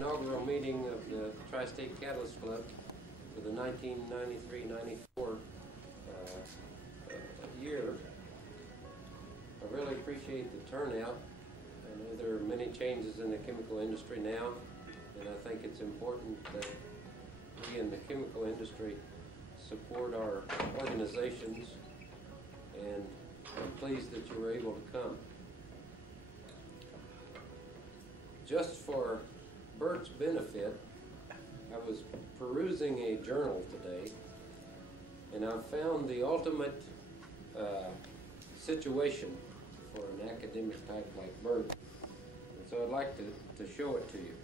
inaugural meeting of the Tri-State Catalyst Club for the 1993-94 year. I really appreciate the turnout. I know there are many changes in the chemical industry now, and I think it's important that we in the chemical industry support our organizations, and I'm pleased that you were able to come. Just for Bert's benefit, I was perusing a journal today, and I found the ultimate situation for an academic type like Bert, and so I'd like to show it to you.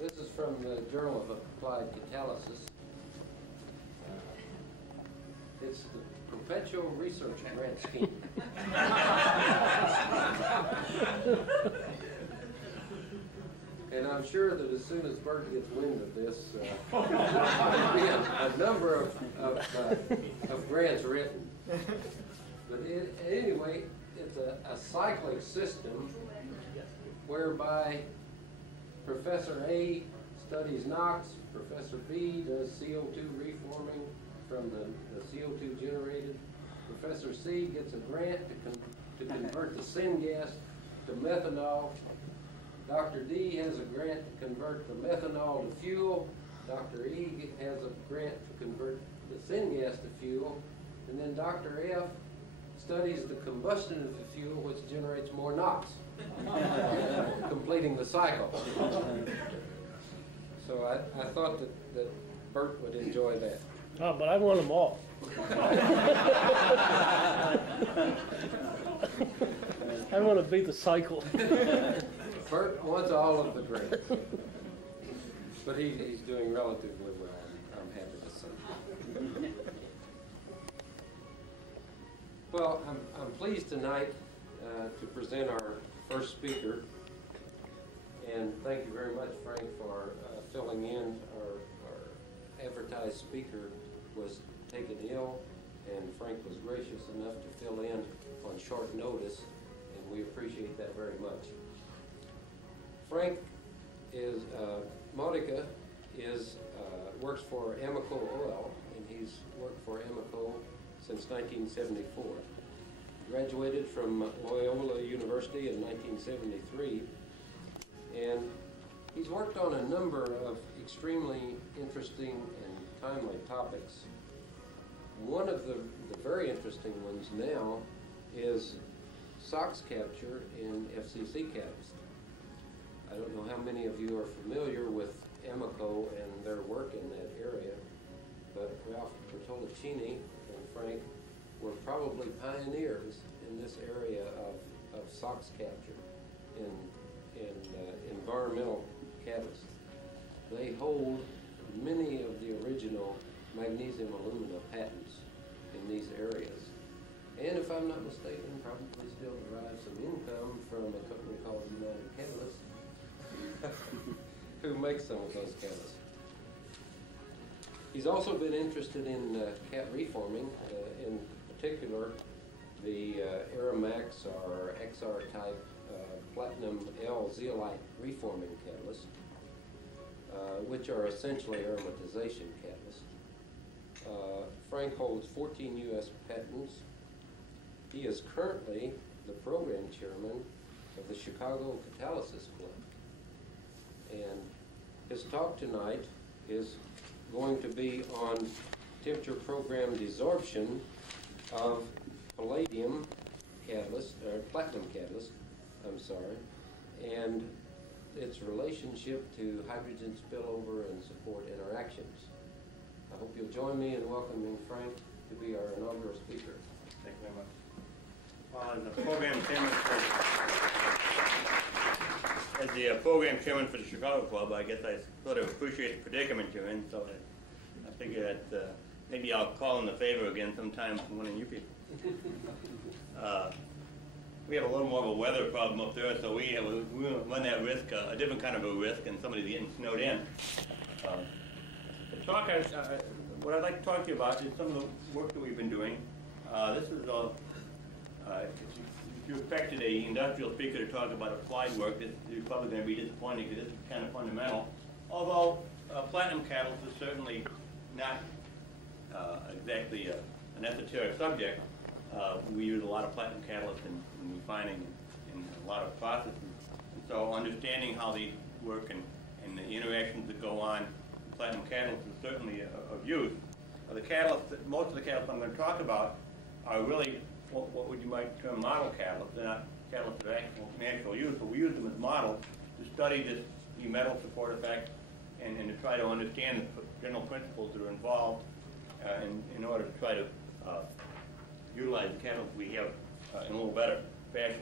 This is from the Journal of Applied Catalysis. It's the Perpetual Research Grant Scheme. And I'm sure that as soon as Bert gets wind of this, there'll be a number of grants written. But anyway, it's a cyclic system whereby Professor A studies NOx, Professor B does CO2 reforming from the CO2 generated, Professor C gets a grant to convert the syngas to methanol, Dr. D has a grant to convert the methanol to fuel, Dr. E has a grant to convert the syngas to fuel, and then Dr. F studies the combustion of the fuel, which generates more NOx, completing the cycle. So I thought that Bert would enjoy that. Oh, but I want them all. I want to beat the cycle. Bert wants all of the grants, but he's doing relatively well, I'm happy to say. Well, I'm pleased tonight to present our first speaker, and thank you very much, Frank, for filling in. Our advertised speaker was taken ill, and Frank was gracious enough to fill in on short notice, and we appreciate that very much. Frank is, Modica works for Amoco Oil, and he's worked for Amoco since 1974. Graduated from Loyola University in 1973, and he's worked on a number of extremely interesting and timely topics. One of the very interesting ones now is SOx capture in FCC catalyst. I don't know how many of you are familiar with Amoco and their work in that area, but Ralph Bertolacini and Frank were probably pioneers in this area of SOx capture in environmental catalysts. They hold many of the original magnesium alumina patents in these areas. And if I'm not mistaken, probably still derive some income from a company called United Catalyst, who makes some of those catalysts. He's also been interested in cat reforming, in particular the Aromax or XR type platinum L zeolite reforming catalysts, which are essentially aromatization catalysts. Frank holds 14 U.S. patents. He is currently the program chairman of the Chicago Catalysis Club. And his talk tonight is going to be on temperature programmed desorption of palladium catalyst, or platinum catalyst, I'm sorry, and its relationship to hydrogen spillover and support interactions. I hope you'll join me in welcoming Frank to be our inaugural speaker. Thank you very much. Well, as the program chairman for the Chicago Club, I guess I sort of appreciate the predicament you're in, so I figure that maybe I'll call in the favor again sometime from one of you people. We have a little more of a weather problem up there, so we run that risk, a different kind of a risk, and somebody's getting snowed in. The talk, what I'd like to talk to you about is some of the work that we've been doing. This is, if you if you expected a industrial speaker to talk about applied work, you're probably going to be disappointed because this is kind of fundamental. Although platinum catalyst is certainly not exactly an esoteric subject. We use a lot of platinum catalysts in refining and a lot of processes. And so understanding how these work and the interactions that go on in platinum catalysts is certainly of use. The catalysts, most of the catalysts I'm going to talk about are really what would you might term model catalysts. They're not catalysts of actual use, but we use them as models to study the metal support effect and to try to understand the general principles that are involved in order to try to utilize the catalysts we have in a little better fashion.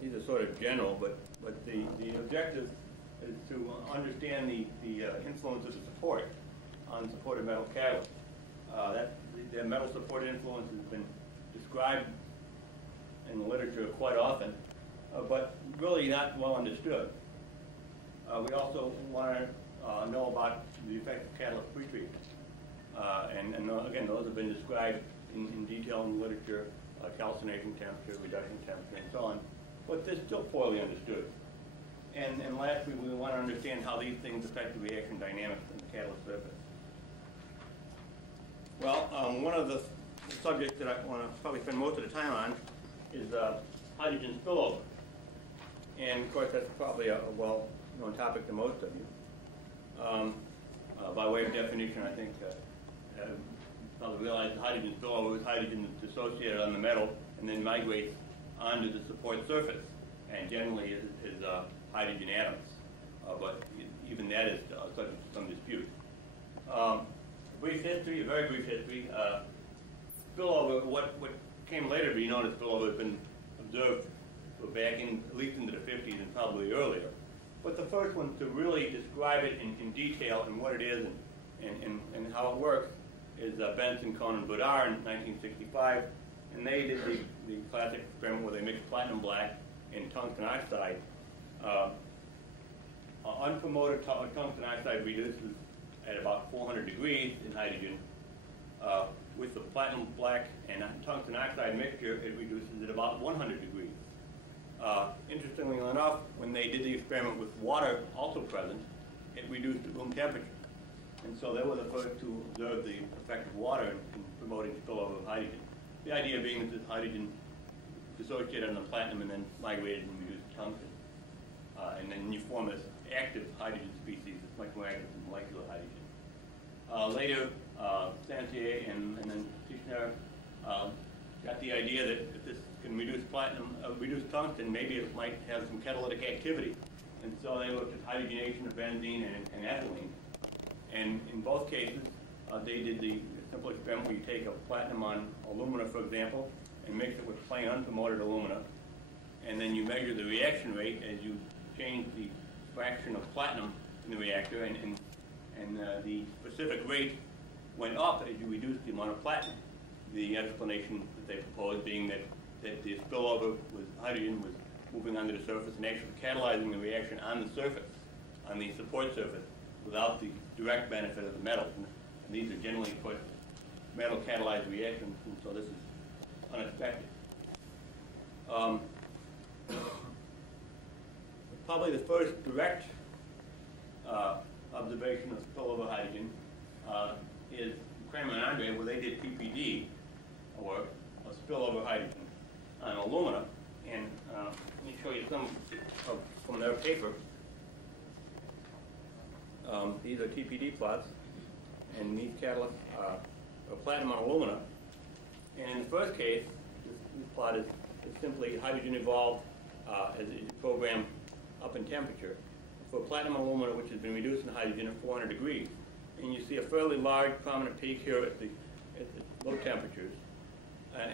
These are sort of general, but the objective is to understand the influence of the support on supported metal catalysts. The metal support influence has been described in the literature quite often, but really not well understood. We also want to know about the effect of catalyst pretreatment. And again, those have been described in detail in the literature, calcination temperature, reduction temperature, and so on. But they're still poorly understood. And lastly, we want to understand how these things affect the reaction dynamics in the catalyst surface. Well, one of the subjects that I want to probably spend most of the time on is hydrogen spillover. And of course, that's probably a well-known topic to most of you. By way of definition, I think you probably realize that hydrogen spillover is hydrogen that's dissociated on the metal and then migrates onto the support surface, and generally is hydrogen atoms. But even that is subject to some dispute. Brief history, a very brief history. Spillover, what came later to be known as spillover, has been observed back at least into the 50s and probably earlier. But the first one to really describe it in detail and what it is and how it works is Benson, Cohn, and Bodar in 1965. And they did the classic experiment where they mixed platinum black and tungsten oxide. Unpromoted tungsten oxide reduces at about 400 degrees in hydrogen. With the platinum black and tungsten oxide mixture, it reduces at about 100 degrees. Interestingly enough, when they did the experiment with water also present, it reduced at room temperature. And so they were the first to observe the effect of water in promoting spillover of hydrogen. The idea being that this hydrogen dissociated on the platinum and then migrated and reduced to tungsten. And then you form this active hydrogen species that's much more active than molecular hydrogen. Later, Santier and then Tischner got the idea that if this can reduce reduce tungsten, maybe it might have some catalytic activity. And so they looked at hydrogenation of benzene and ethylene. And in both cases, they did the simple experiment where you take a platinum on alumina, for example, and mix it with plain unpromoted alumina. And then you measure the reaction rate as you change the fraction of platinum in the reactor, and the specific rate went up as you reduced the amount of platinum. The explanation that they proposed being that the spillover with hydrogen was moving onto the surface and actually catalyzing the reaction on the surface, on the support surface, without the direct benefit of the metal. And these are generally put metal catalyzed reactions, and so this is unexpected. Probably the first direct observation of spillover hydrogen is Kramer and Andre, where they did PPD work of spillover hydrogen on alumina. And let me show you some from their paper. These are TPD plots, and these catalysts are platinum on alumina. And in the first case, this plot is simply hydrogen evolved as a program up in temperature for platinum on alumina, which has been reduced in hydrogen at 400 degrees. And you see a fairly large prominent peak here at the low temperatures,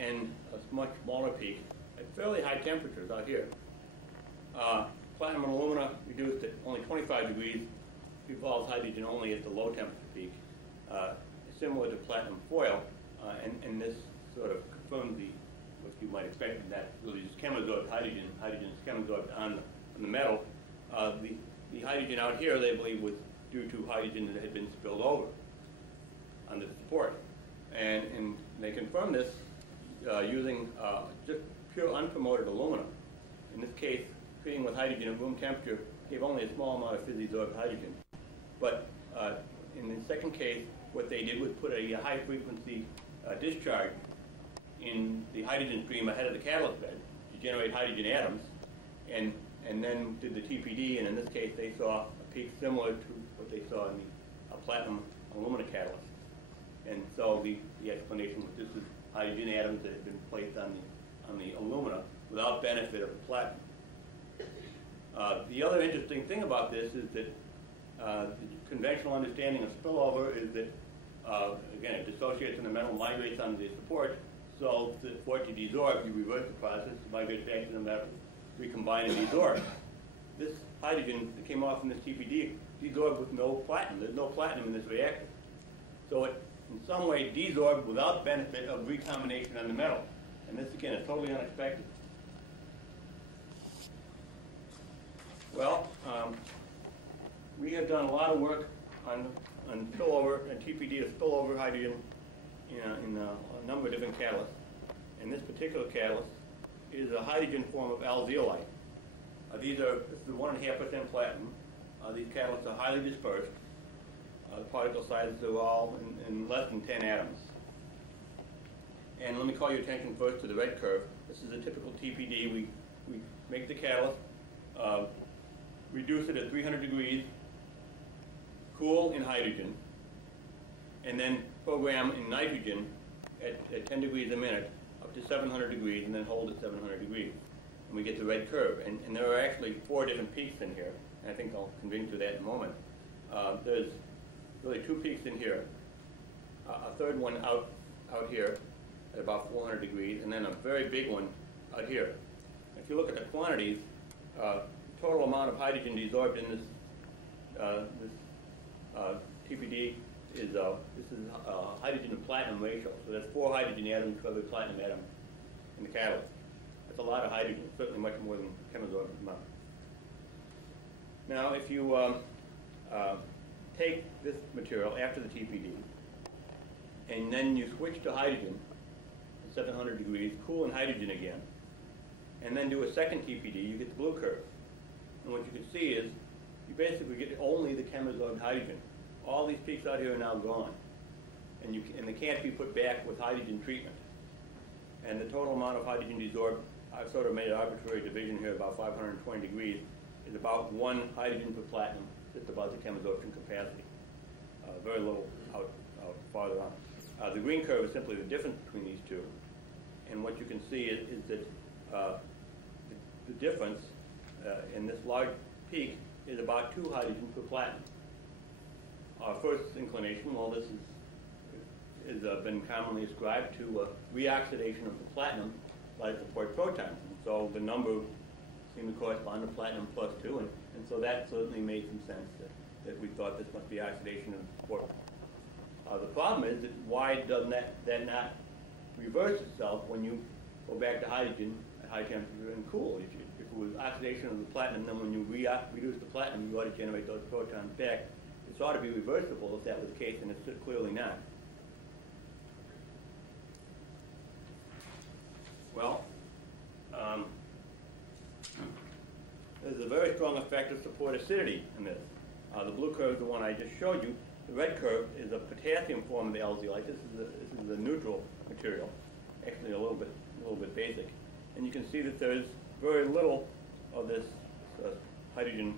and a much smaller peak at fairly high temperatures out here. Platinum on alumina reduced at only 25 degrees, evolves hydrogen only at the low temperature peak, similar to platinum foil, and this sort of confirms what you might expect, and that really just chemosorbed hydrogen. Hydrogen is chemosorbed on the metal. The hydrogen out here, they believe, was due to hydrogen that had been spilled over on the support. And they confirmed this using just pure unpromoted aluminum. In this case, treating with hydrogen at room temperature gave only a small amount of physiabsorbed hydrogen. But in the second case, what they did was put a high-frequency discharge in the hydrogen stream ahead of the catalyst bed to generate hydrogen atoms, and then did the TPD, and in this case they saw a peak similar to what they saw in the platinum alumina catalyst. And so the explanation was this is hydrogen atoms that had been placed on the alumina without benefit of the platinum. The other interesting thing about this is that the conventional understanding of spillover is that, again, it dissociates from the metal, migrates onto the support, so that for it to desorb, you reverse the process, it migrates back to the metal, recombine and desorb. This hydrogen that came off from this TPD desorbed with no platinum. There's no platinum in this reactor. So it, in some way, desorbed without benefit of recombination on the metal. And this, again, is totally unexpected. Well, we have done a lot of work on spillover and TPD to spillover hydrogen in a number of different catalysts. And this particular catalyst is a hydrogen form of alzeolite. This is 1.5% platinum. These catalysts are highly dispersed. The particle sizes are all in less than 10 atoms. And let me call your attention first to the red curve. This is a typical TPD. We make the catalyst, reduce it at 300 degrees, cool in hydrogen, and then program in nitrogen at 10 degrees a minute up to 700 degrees, and then hold at 700 degrees. And we get the red curve. And there are actually 4 different peaks in here, and I think I'll convince you that in a moment. There's really 2 peaks in here, a third one out here at about 400 degrees, and then a very big one out here. If you look at the quantities, total amount of hydrogen desorbed in this TPD is hydrogen to platinum ratio. So that's 4 hydrogen atoms for every platinum atom in the catalyst. That's a lot of hydrogen, certainly much more than chemisorption amount. Now, if you take this material after the TPD, and then you switch to hydrogen at 700 degrees, cool in hydrogen again, and then do a second TPD, you get the blue curve. And what you can see is you basically get only the chemisorption hydrogen. All these peaks out here are now gone, and they can't be put back with hydrogen treatment. And the total amount of hydrogen desorbed, I've sort of made an arbitrary division here, about 520 degrees, is about 1 hydrogen per platinum, just about the chemisorption capacity. Very little out farther on. The green curve is simply the difference between these two. And what you can see is that the difference in this large peak is about 2 hydrogen per platinum. Our first inclination, well, this has been commonly ascribed to reoxidation of the platinum by support protons. And so the number seemed to correspond to platinum plus 2, and so that certainly made some sense that we thought this must be oxidation of support. The problem is that why doesn't that not reverse itself when you go back to hydrogen at high temperature and cool? If it was oxidation of the platinum, then when you reduce the platinum, you ought to generate those protons back. It ought to be reversible if that was the case, and it's clearly not. Well, there's a very strong effect of support acidity in this. The blue curve is the one I just showed you. The red curve is a potassium form of the alzeolite. This is a neutral material, actually a little bit basic. And you can see that there's very little of this hydrogen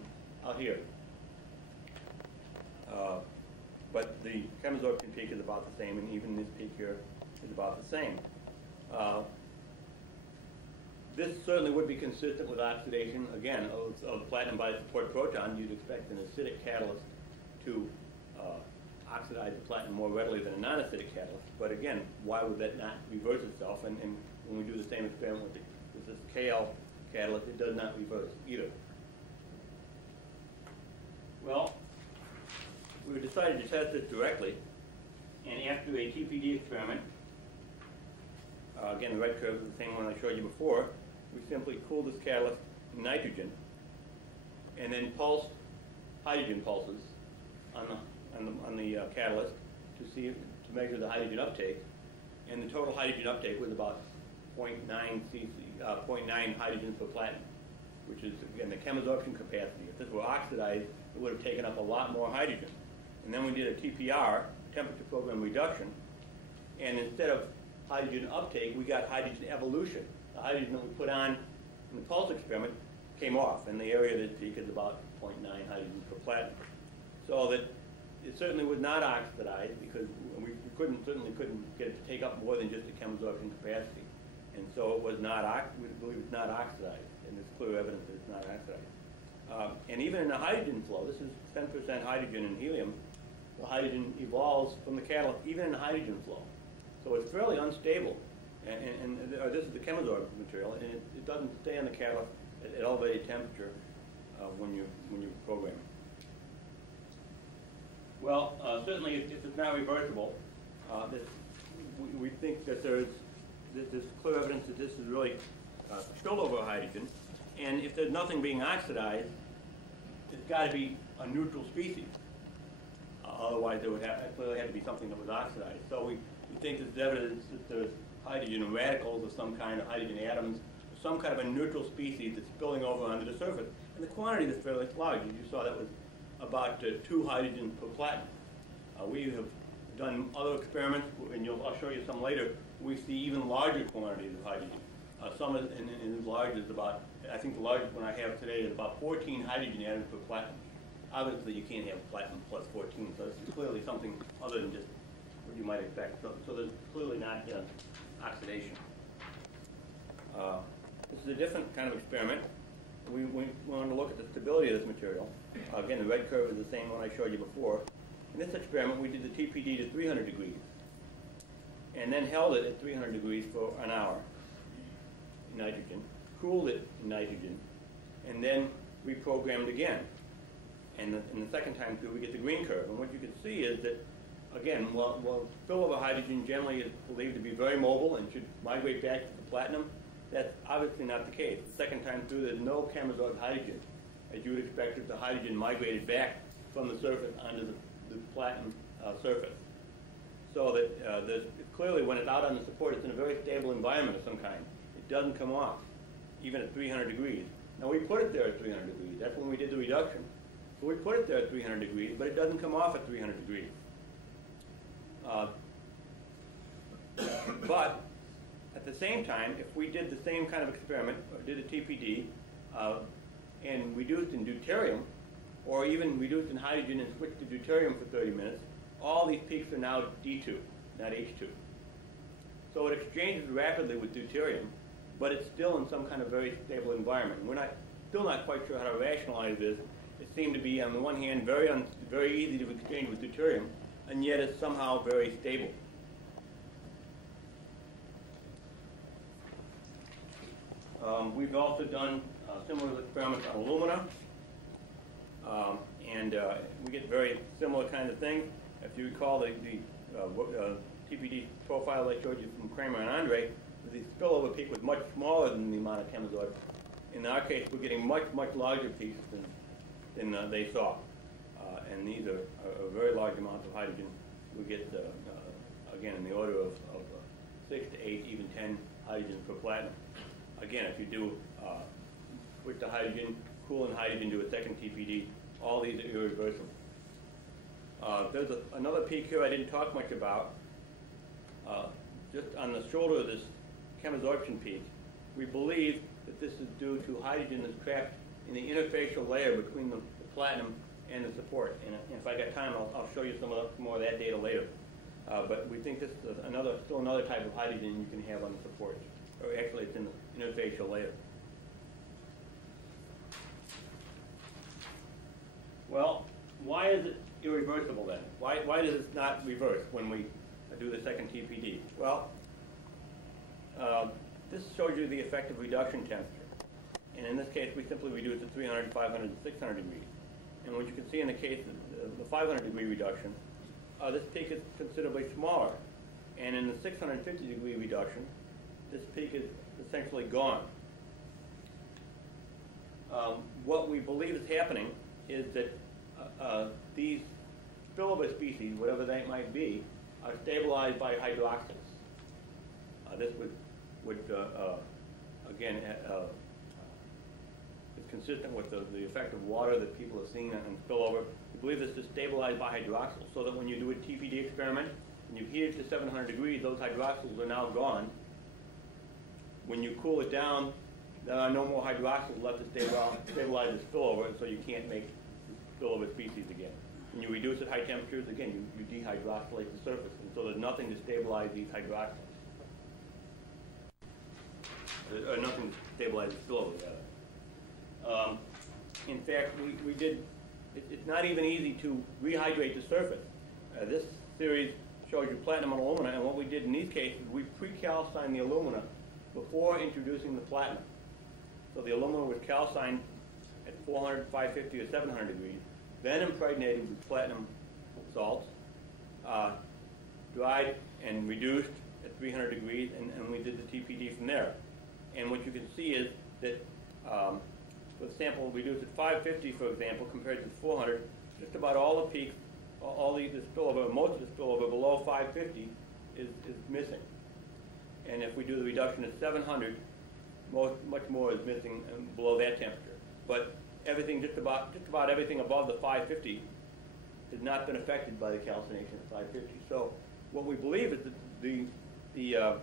out here. But the chemisorption peak is about the same, and even this peak here is about the same. This certainly would be consistent with oxidation, again, of platinum by support proton. You'd expect an acidic catalyst to oxidize the platinum more readily than a non-acidic catalyst. But again, why would that not reverse itself? And when we do the same experiment with this KL catalyst, it does not reverse either. Well, we decided to test this directly, and after a TPD experiment, again, the red curve is the same one I showed you before, we simply cooled this catalyst in nitrogen and then pulsed hydrogen pulses on the catalyst to measure the hydrogen uptake, and the total hydrogen uptake was about 0.9 hydrogens per platinum, which is, again, the chemabsorption capacity. If this were oxidized, it would have taken up a lot more hydrogen. And then we did a TPR, temperature program reduction, and instead of hydrogen uptake, we got hydrogen evolution. The hydrogen that we put on in the pulse experiment came off, and the area of this peak is about 0.9 hydrogens per platinum. So that it certainly was not oxidized, because we certainly couldn't get it to take up more than just the chemabsorption capacity. And so it was not, we believe it's not oxidized, and there's clear evidence that it's not oxidized. And even in the hydrogen flow, this is 10% hydrogen and helium, the hydrogen evolves from the catalyst, even in the hydrogen flow. So it's fairly unstable. And this is the chemabsorbed material, and it doesn't stay on the catalyst at elevated temperature when you program it. Well, certainly if it's not reversible, we think that there's clear evidence that this is really spillover hydrogen, and if there's nothing being oxidized, it's got to be a neutral species. Otherwise, there would clearly have to be something that was oxidized. So we think there's evidence that there's hydrogen radicals of some kind, of hydrogen atoms, some kind of a neutral species that's spilling over onto the surface. And the quantity is fairly large. As you saw, that was about 2 hydrogens per platinum. We have done other experiments, and I'll show you some later. We see even larger quantities of hydrogen. Some as large as about, I think the largest one I have today is about 14 hydrogen atoms per platinum. Obviously, you can't have platinum plus 14, so it's clearly something other than just what you might expect. So there's clearly not oxidation. This is a different kind of experiment. We wanted to look at the stability of this material. Again, the red curve is the same one I showed you before. In this experiment, we did the TPD to 300 degrees, and then held it at 300 degrees for an hour in nitrogen, cooled it in nitrogen, and then reprogrammed again. And the second time through, we get the green curve. And what you can see is that, again, while spillover hydrogen generally is believed to be very mobile and should migrate back to the platinum, that's obviously not the case. The second time through, there's no chemabsorbed hydrogen, as you would expect if the hydrogen migrated back from the surface onto the platinum surface. So that clearly, when it's out on the support, it's in a very stable environment of some kind. It doesn't come off, even at 300 degrees. Now, we put it there at 300 degrees. That's when we did the reduction. So we put it there at 300 degrees, but it doesn't come off at 300 degrees. But at the same time, if we did the same kind of experiment, or did a TPD, and reduced in deuterium, or even reduced in hydrogen and switched to deuterium for 30 minutes, all these peaks are now D2, not H2. So it exchanges rapidly with deuterium, but it's still in some kind of very stable environment. We're still not quite sure how to rationalize this. It seemed to be, on the one hand, very easy to exchange with deuterium, and yet it's somehow very stable. We've also done similar experiments on alumina, and we get very similar kind of things. If you recall the TPD profile I showed you from Kramer and Andre, the spillover peak was much smaller than the amount of chemabsorption. In our case, we're getting much larger peaks than they saw. And these are very large amounts of hydrogen. We get, again, in the order of 6 to 8, even 10 hydrogens per platinum. Again, if you do switch to hydrogen, cool in hydrogen, do a second TPD, all these are irreversible. There's another peak here I didn't talk much about. Just on the shoulder of this chemabsorption peak, we believe that this is due to hydrogen that's trapped in the interfacial layer between the platinum and the support. And if I got time, I'll show you some more of that data later. But we think this is still another type of hydrogen you can have on the support. Or actually, it's in the interfacial layer. Well, why is it irreversible then? Why does it not reverse when we do the second TPD? Well, this shows you the effective reduction temperature. And in this case, we simply reduce it 300, 500, and 600 degrees. And what you can see in the case of the 500 degree reduction, this peak is considerably smaller. And in the 650 degree reduction, this peak is essentially gone. What we believe is happening is that these spillover species, whatever they might be, are stabilized by hydroxyls. This would would again, is consistent with the effect of water that people have seen on spillover. We believe this is stabilized by hydroxyls, so that when you do a TPD experiment and you heat it to 700 degrees, those hydroxyls are now gone. When you cool it down, there are no more hydroxyls left to stabilize the spillover, and so you can't make spillover species again. When you reduce at high temperatures, again, you dehydroxylate the surface, and so there's nothing to stabilize these hydroxyls. Nothing to stabilize the spillover, rather. In fact, we did, it's not even easy to rehydrate the surface. This series shows you platinum and alumina, and what we did in these cases, we pre-calcined the alumina before introducing the platinum. So the alumina was calcined at 400, 550, or 700 degrees, then impregnated with platinum salts, dried and reduced at 300 degrees, and we did the TPD from there. And what you can see is that for the sample reduced at 550, for example, compared to 400, just about all the peaks, all the spillover, most of the spillover below 550 is missing. And if we do the reduction at 700, much more is missing below that temperature. But everything, just about everything above the 550 has not been affected by the calcination at 550. So what we believe is that the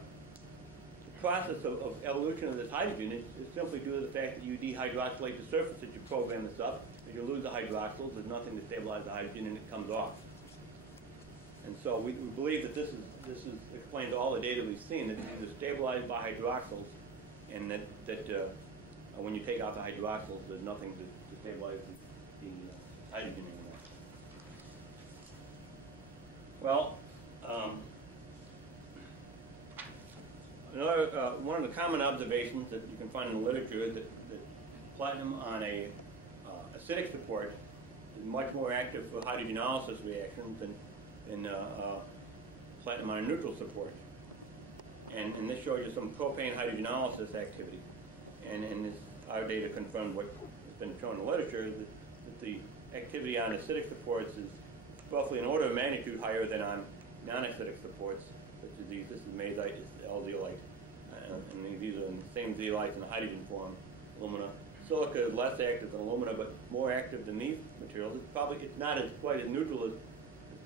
process of evolution of this hydrogen is simply due to the fact that you dehydroxylate the surface, that you program this up, that you lose the hydroxyls, there's nothing to stabilize the hydrogen, and it comes off. And so we believe that this explains all the data we've seen, that it is stabilized by hydroxyls, and that when you take out the hydroxyls, there's nothing to stabilize the hydrogen anymore. Well, one of the common observations that you can find in the literature is that platinum on a acidic support is much more active for hydrogenolysis reactions than platinum on a neutral support. And this shows you some propane hydrogenolysis activity. And our data confirmed what has been shown in the literature, that the activity on acidic supports is roughly an order of magnitude higher than on non-acidic supports, such as these. This is mazite, this is L-zeolite. And these are in the same zeolites in the hydrogen form, alumina. Silica is less active than alumina, but more active than these materials. It's not quite as neutral as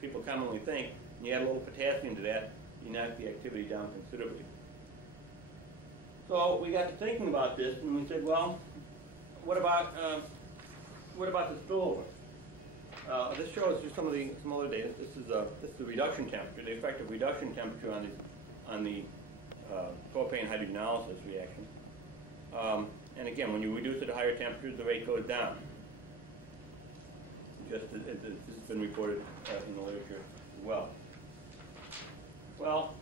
people commonly think. And you add a little potassium to that, you knock the activity down considerably. So we got to thinking about this, and we said, well, what about the spillover? This shows just some other data. This is the reduction temperature, the effect of reduction temperature on the propane hydrogenolysis reaction. And again, when you reduce it to higher temperatures, the rate goes down. Just as this has been reported in the literature as well. Well,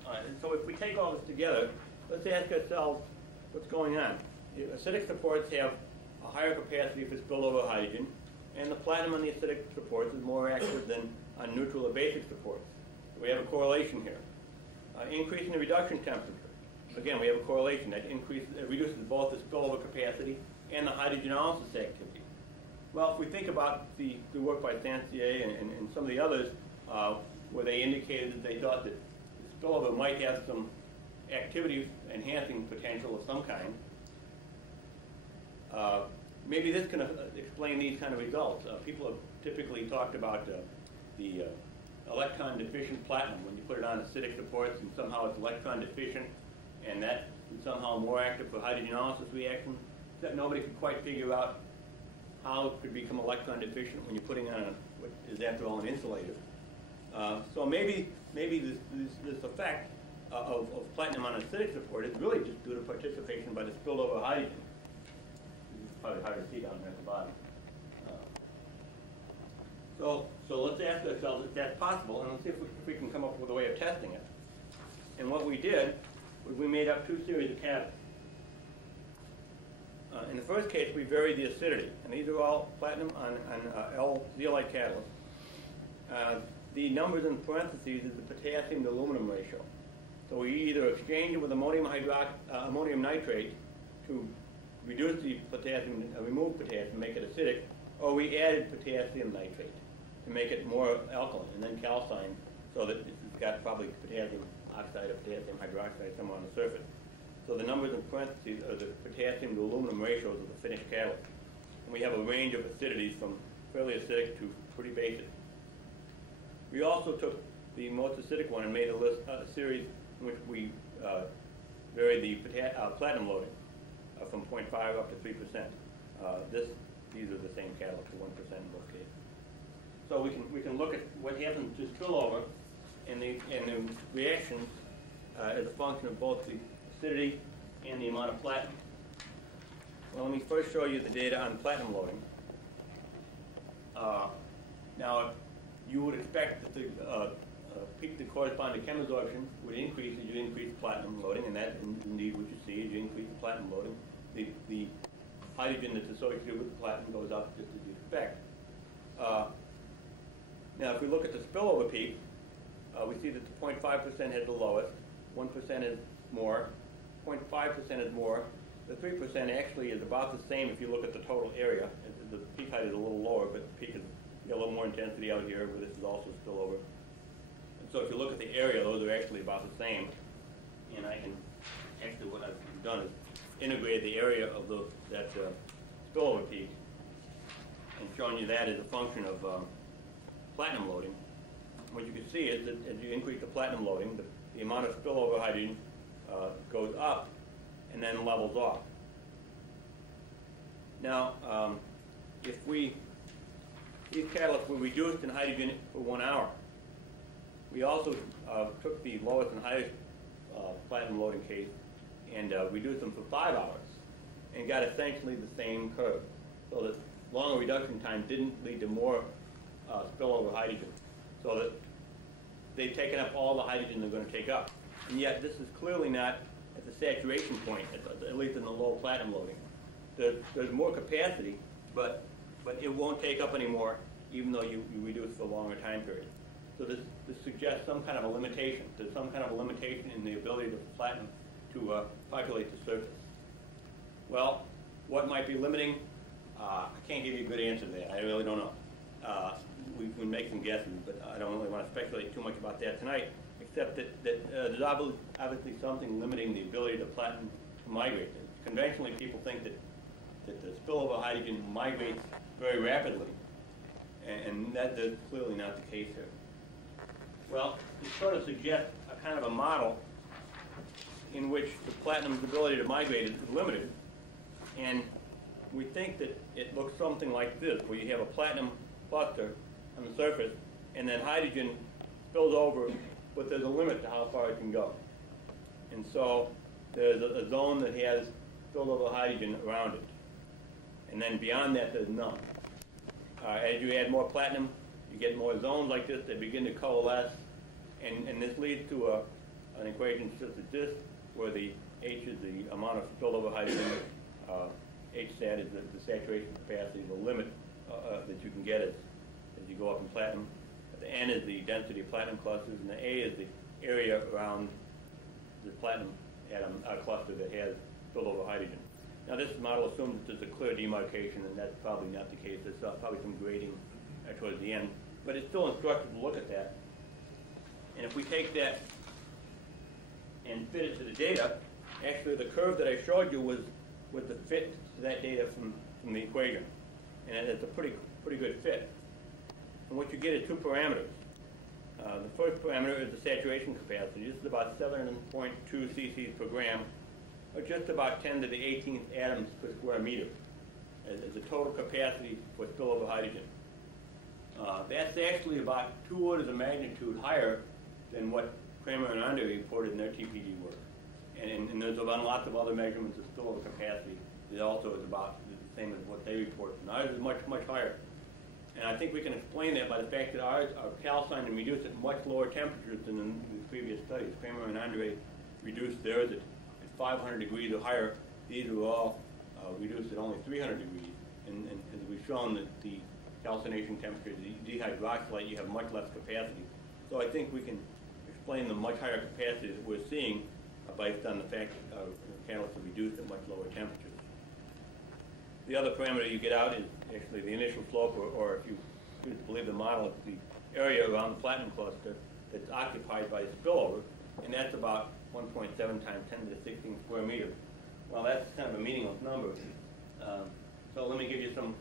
so if we take all this together, let's ask ourselves what's going on. Acidic supports have a higher capacity for spillover hydrogen, and the platinum on the acidic supports is more active than on neutral or basic supports. So we have a correlation here. Increasing the reduction temperature. Again, we have a correlation that reduces both the spillover capacity and the hydrogenolysis activity. Well, if we think about the work by Sancier and some of the others, where they indicated that they thought that the spillover might have some activity enhancing potential of some kind, maybe this can explain these kind of results. People have typically talked about the electron deficient platinum, when you put it on acidic supports and somehow it's electron deficient, and that is somehow more active for hydrogenolysis reactions, except nobody could quite figure out how it could become electron deficient when you're putting on what is after all an insulator. So maybe this effect of platinum on acidic support is really just due to participation by the spillover hydrogen. It's probably hard to see down there at the bottom. So let's ask ourselves if that's possible, and let's see if we can come up with a way of testing it. And what we did was we made up two series of catalysts. In the first case, we varied the acidity, and these are all platinum on L-zeolite catalysts. The numbers in parentheses is the potassium to aluminum ratio. So we either exchange it with ammonium nitrate to reduce the potassium, remove potassium, make it acidic, or we added potassium nitrate to make it more alkaline, and then calcine, so that it's got probably potassium oxide or potassium hydroxide somewhere on the surface. So the numbers in parentheses are the potassium to aluminum ratios of the finished catalyst. And we have a range of acidities from fairly acidic to pretty basic. We also took the most acidic one and made a series in which we varied the platinum loading from 0.5 up to 3%. These are the same catalyst, 1% in both cases. So we can look at what happens to spillover and the reactions as a function of both the acidity and the amount of platinum. Well, let me first show you the data on platinum loading. Now, you would expect that the peak that corresponding to chemosorption would increase as you increase platinum loading, and that is indeed what you see as you increase the platinum loading. The hydrogen that's associated with the platinum goes up just as you'd expect. Now, if we look at the spillover peak, we see that the 0.5% has the lowest, 1% is more, 0.5% is more. The 3% actually is about the same if you look at the total area. The peak height is a little lower, but the peak is a little more intensity out here, but this is also spillover. And so if you look at the area, those are actually about the same. And actually what I've done is integrated the area of that spillover peak and shown you that as a function of platinum loading. What you can see is that as you increase the platinum loading, the amount of spillover hydrogen goes up and then levels off. Now, if these catalysts were reduced in hydrogen for 1 hour, we also took the lowest and highest platinum loading case and reduced them for 5 hours and got essentially the same curve. So that longer reduction time didn't lead to more spillover hydrogen. So that they've taken up all the hydrogen they're going to take up. And yet this is clearly not at the saturation point, at least in the low platinum loading. There's more capacity, but it won't take up any more even though you reduce for a longer time period. So this suggests some kind of a limitation. There's some kind of a limitation in the ability of the platinum to populate the surface. Well, what might be limiting? I can't give you a good answer to that. I really don't know. We can make some guesses, but I don't really want to speculate too much about that tonight, except that there's obviously something limiting the ability of platinum to migrate. Conventionally, people think that the spillover hydrogen migrates very rapidly, and that is clearly not the case here. Well, it sort of suggests a kind of a model in which the platinum's ability to migrate is limited, and we think that it looks something like this, where you have a platinum cluster on the surface, and then hydrogen spills over, but there's a limit to how far it can go. And so there's a zone that has spilled over hydrogen around it. And then beyond that, there's none. As you add more platinum, you get more zones like this that begin to coalesce, and this leads to an equation such as this, where the H is the amount of spillover hydrogen, HSAT is the saturation capacity, the limit that you can get as you go up in platinum. The N is the density of platinum clusters, and the A is the area around the platinum atom cluster that has spillover hydrogen. Now this model assumes that there's a clear demarcation, and that's probably not the case. There's probably some grading towards the end, but it's still instructive to look at that. And if we take that and fit it to the data, actually the curve that I showed you was the fit to that data from the equation, and it's a pretty good fit. And what you get is two parameters. The first parameter is the saturation capacity. This is about 7.2 cc's per gram, or just about 10 to the 18th atoms per square meter as the total capacity for spillover hydrogen. That's actually about 2 orders of magnitude higher than what Kramer and Andre reported in their TPD work. And there's lots of other measurements of spillover capacity that also is about the same as what they reported. And ours is much, much higher. And I think we can explain that by the fact that ours are calcined and reduced at much lower temperatures than in the previous studies. Kramer and Andre reduced theirs at 500 degrees or higher. These were all reduced at only 300 degrees. And as we've shown that the calcination temperature, the dehydroxylate, you have much less capacity. So I think we can explain the much higher capacity that we're seeing based on the fact that catalysts are reduced at much lower temperatures. The other parameter you get out is actually the initial slope, or if you choose to believe the model, it's the area around the platinum cluster that's occupied by spillover, and that's about 1.7 times 10 to the 16 square meters. Well, that's kind of a meaningless number. So let me give you some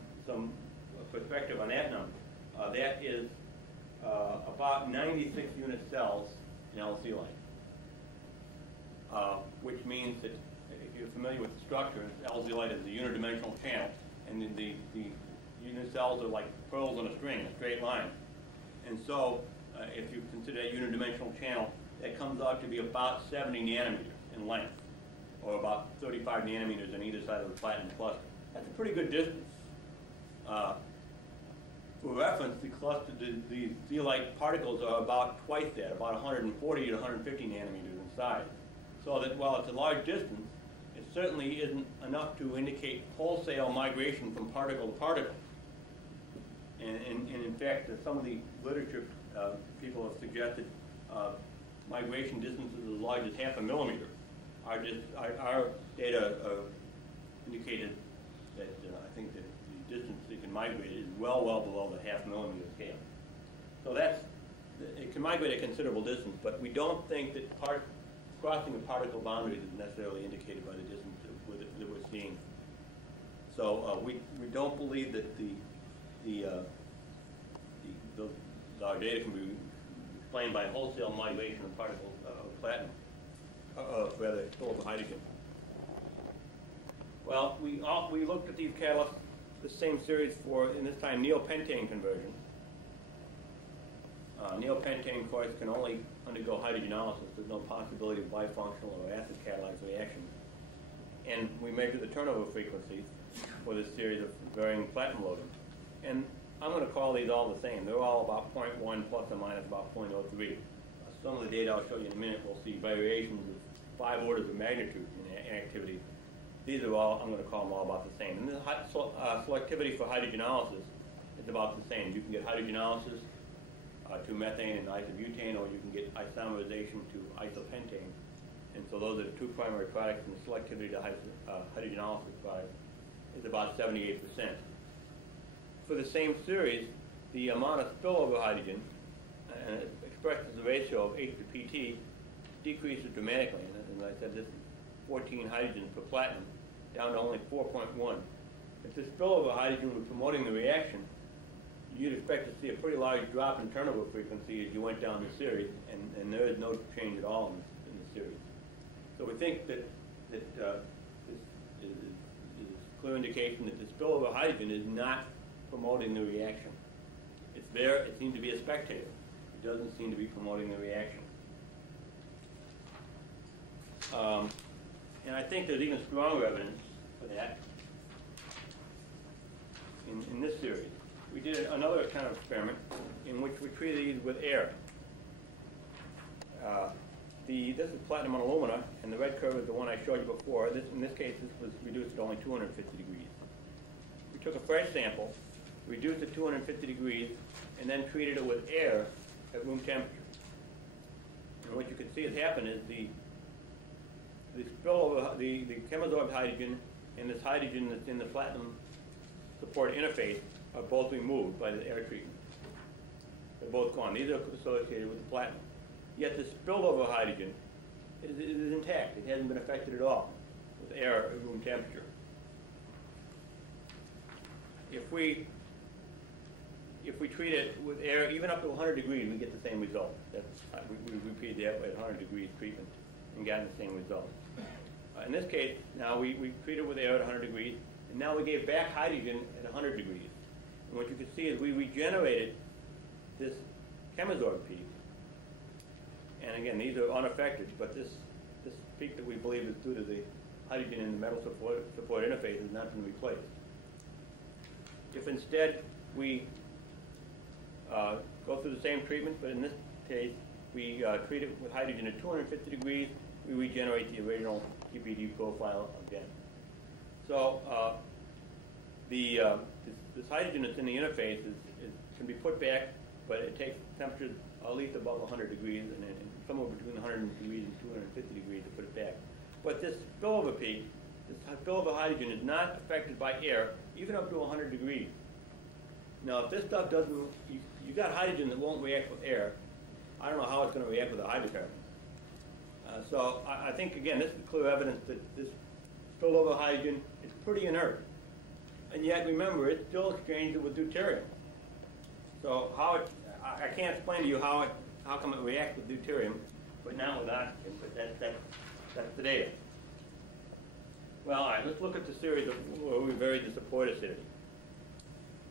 perspective on that number. That is about 96 unit cells in LC light, which means that if you're familiar with the structure, LZ light is a unidimensional channel, and the unit cells are like pearls on a string, a straight line. And so, if you consider a unidimensional channel, that comes out to be about 70 nanometers in length, or about 35 nanometers on either side of the platinum cluster. That's a pretty good distance. For reference, the zeolite particles are about twice that, about 140 to 150 nanometers in size. So that while it's a large distance, it certainly isn't enough to indicate wholesale migration from particle to particle. And in fact, some of the literature people have suggested migration distances as large as half a millimeter. Our data indicated that I think that the distance it can migrate is well below the half millimeter scale. So it can migrate a considerable distance, but we don't think that crossing of particle boundaries is necessarily indicated by the distance that we're seeing. So we don't believe that our data can be explained by wholesale migration of particles of platinum, rather spillover hydrogen. Well, we looked at these catalysts, the same series for, in this time, neopentane conversion. Neopentane, of course, can only undergo hydrogenolysis. There's no possibility of bifunctional or acid catalyzed reactions. And we measured the turnover frequency for this series of varying platinum loading. And I'm going to call these all the same. They're all about 0.1 plus or minus about 0.03. Some of the data I'll show you in a minute will see variations of 5 orders of magnitude in activity. These are all, I'm going to call them all about the same. And the selectivity for hydrogenolysis is about the same. You can get hydrogenolysis to methane and isobutane, or you can get isomerization to isopentane. And so those are the 2 primary products, and the selectivity to hydrogenolysis product is about 78%. For the same series, the amount of spillover hydrogen, expressed as a ratio of H to PT, decreases dramatically. And as I said, this is 14 hydrogens per platinum, down to only 4.1. If the spillover hydrogen was promoting the reaction, you'd expect to see a pretty large drop in turnover frequency as you went down the series, and there is no change at all in the series. So we think that this is a clear indication that the spillover hydrogen is not promoting the reaction. It's there, it seems to be a spectator. It doesn't seem to be promoting the reaction. And I think there's even stronger evidence for that in this series. We did another kind of experiment in which we treated these with air. This is platinum on alumina, and the red curve is the one I showed you before. In this case, this was reduced to only 250 degrees. We took a fresh sample, reduced it to 250 degrees, and then treated it with air at room temperature. And what you can see has happened is the spillover, the chemisorped hydrogen and this hydrogen that's in the platinum support interface are both removed by the air treatment. They're both gone. These are associated with the platinum. Yet the spillover hydrogen is intact. It hasn't been affected at all with air at room temperature. If we treat it with air, even up to 100 degrees, we get the same result. We repeated that at 100 degrees treatment and got the same result. In this case, now we treated with air at 100 degrees, and now we gave back hydrogen at 100 degrees. And what you can see is we regenerated this chemisorphed peak. And again, these are unaffected, but this peak that we believe is due to the hydrogen in the metal support interface has not been replaced. If instead we go through the same treatment, but in this case we treat it with hydrogen at 250 degrees, we regenerate the original TPD profile again. So this hydrogen that's in the interface can be put back, but it takes temperatures at least above 100 degrees and somewhere between 100 degrees and 250 degrees to put it back. But this spillover peak, this spillover hydrogen is not affected by air, even up to 100 degrees. Now, if this stuff doesn't, you got hydrogen that won't react with air. I don't know how it's going to react with a hydrocarbon. So I think, again, this is clear evidence that this spillover hydrogen is pretty inert. And yet, remember, it's still exchanged with deuterium. So I can't explain to you how come it reacts with deuterium, but not with oxygen, but that's the data. Well, all right, let's look at the series where we varied the support acidity.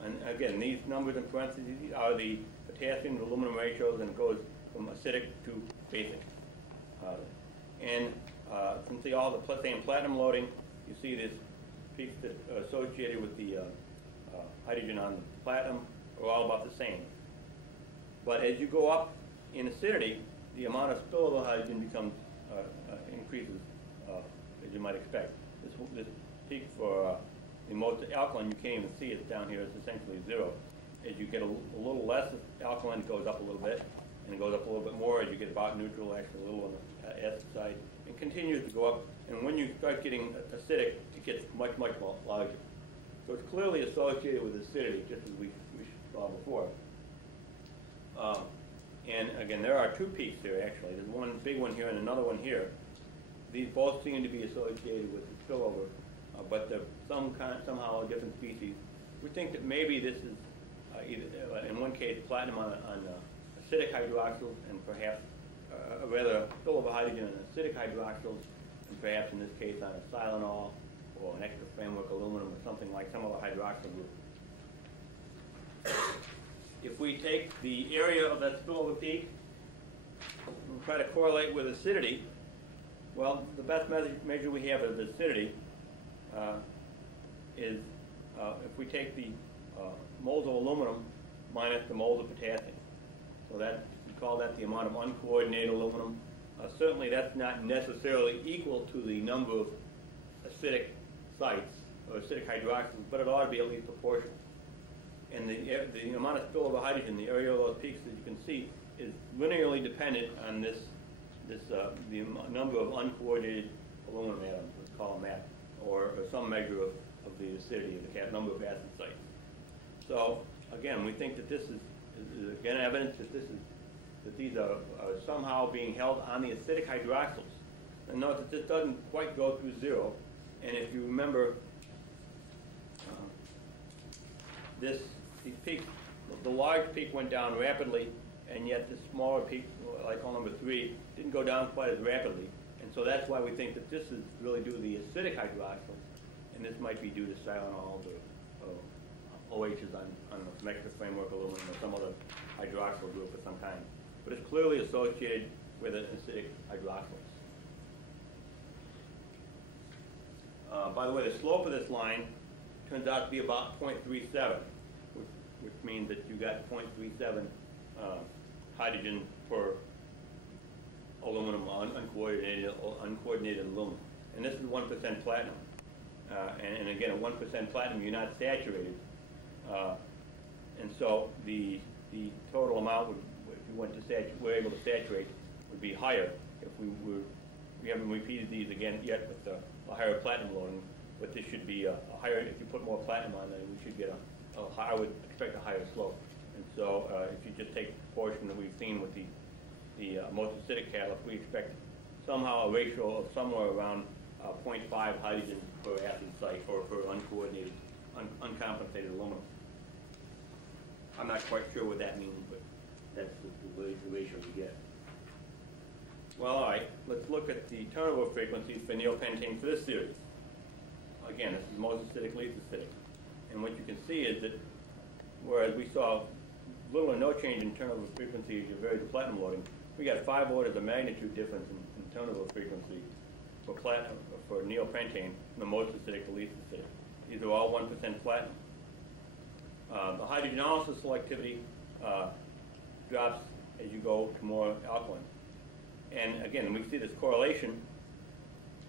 And again, these numbers in parentheses are the potassium to aluminum ratios, and it goes from acidic to basic. Since they all the same platinum loading, you see this peaks that are associated with the hydrogen on the platinum are all about the same. But as you go up in acidity, the amount of spillover hydrogen becomes increases, as you might expect. This peak for the most alkaline, you can't even see it down here. It's essentially 0. As you get a little less alkaline, it goes up a little bit, and it goes up a little bit more as you get about neutral, actually a little on the acid side, and continues to go up. And when you start getting acidic, it gets much, much more larger. So it's clearly associated with acidity, just as we saw before. And again, there are 2 peaks here, actually. There's one big one here and another one here. These both seem to be associated with the spillover, but they're somehow a different species. We think that maybe this is either, in one case, platinum on acidic hydroxyls, and perhaps rather spillover hydrogen on acidic hydroxyls, and perhaps in this case on a silanol or an extra framework aluminum or something like some other hydroxyl group. If we take the area of that spillover peak and try to correlate with acidity, well, the best measure we have of acidity is if we take the moles of aluminum minus the moles of potassium. So that, we call that the amount of uncoordinated aluminum. Certainly that's not necessarily equal to the number of acidic sites or acidic hydroxyls, but it ought to be at least proportional. And the amount of spillover hydrogen, the area of those peaks, as you can see, is linearly dependent on the number of uncoordinated aluminum atoms, let's call them that, or some measure of the acidity of the number of acid sites. So again, we think that this is again evidence that these are somehow being held on the acidic hydroxyls. And note that this doesn't quite go through 0. And if you remember, these peaks, the large peak went down rapidly, and yet the smaller peak, like hole number 3, didn't go down quite as rapidly. And so that's why we think that this is really due to the acidic hydroxyls, and this might be due to silanols or OHs on some extra framework aluminum or some other hydroxyl group of some kind. But it's clearly associated with an acidic hydroxyls. By the way, the slope of this line turns out to be about 0.37, which means that you got 0.37 hydrogen per aluminum, uncoordinated aluminum. And this is 1% platinum. And again, at 1% platinum, you're not saturated. And so the total amount, if you went to were able to saturate, would be higher if we haven't repeated these again yet with a higher platinum loading, but this should be a higher. If you put more platinum on, then we should get I would expect a higher slope. And so if you just take the proportion that we've seen with the most acidic catalyst, we expect somehow a ratio of somewhere around 0.5 hydrogen per acid site or per uncoordinated, uncompensated aluminum. I'm not quite sure what that means, but that's the ratio we get. Well, all right, let's look at the turnover frequencies for neopentane for this series. Again, this is most acidic, least acidic. And what you can see is that whereas we saw little or no change in turnover frequency as you vary the platinum loading, we got 5 orders of magnitude difference in turnover frequency for platinum, for neopentane, from the most acidic to least acidic. These are all 1% platinum. The hydrogenolysis selectivity drops as you go to more alkaline. And again, we see this correlation,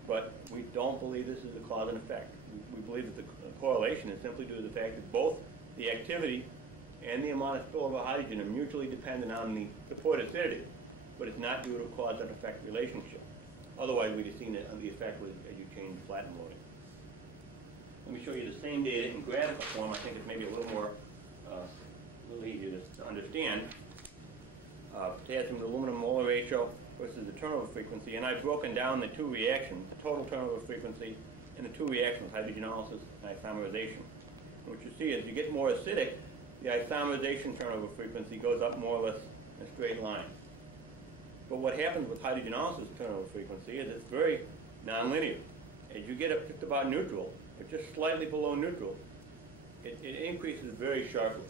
but we don't believe this is a cause and effect. We believe that the correlation is simply due to the fact that both the activity and the amount of spillover hydrogen are mutually dependent on the support acidity, but it's not due to a cause and effect relationship. Otherwise, we'd have seen that the effect was as you change platinum loading. Let me show you the same data in graphical form. I think it's maybe a little easier to understand. Potassium to aluminum molar ratio versus the turnover frequency, and I've broken down the two reactions, the total turnover frequency and the two reactions, hydrogenolysis and isomerization. And what you see is you get more acidic, the isomerization turnover frequency goes up more or less in a straight line. But what happens with hydrogenolysis turnover frequency is it's very nonlinear. As you get up just about neutral, or just slightly below neutral, it increases very sharply.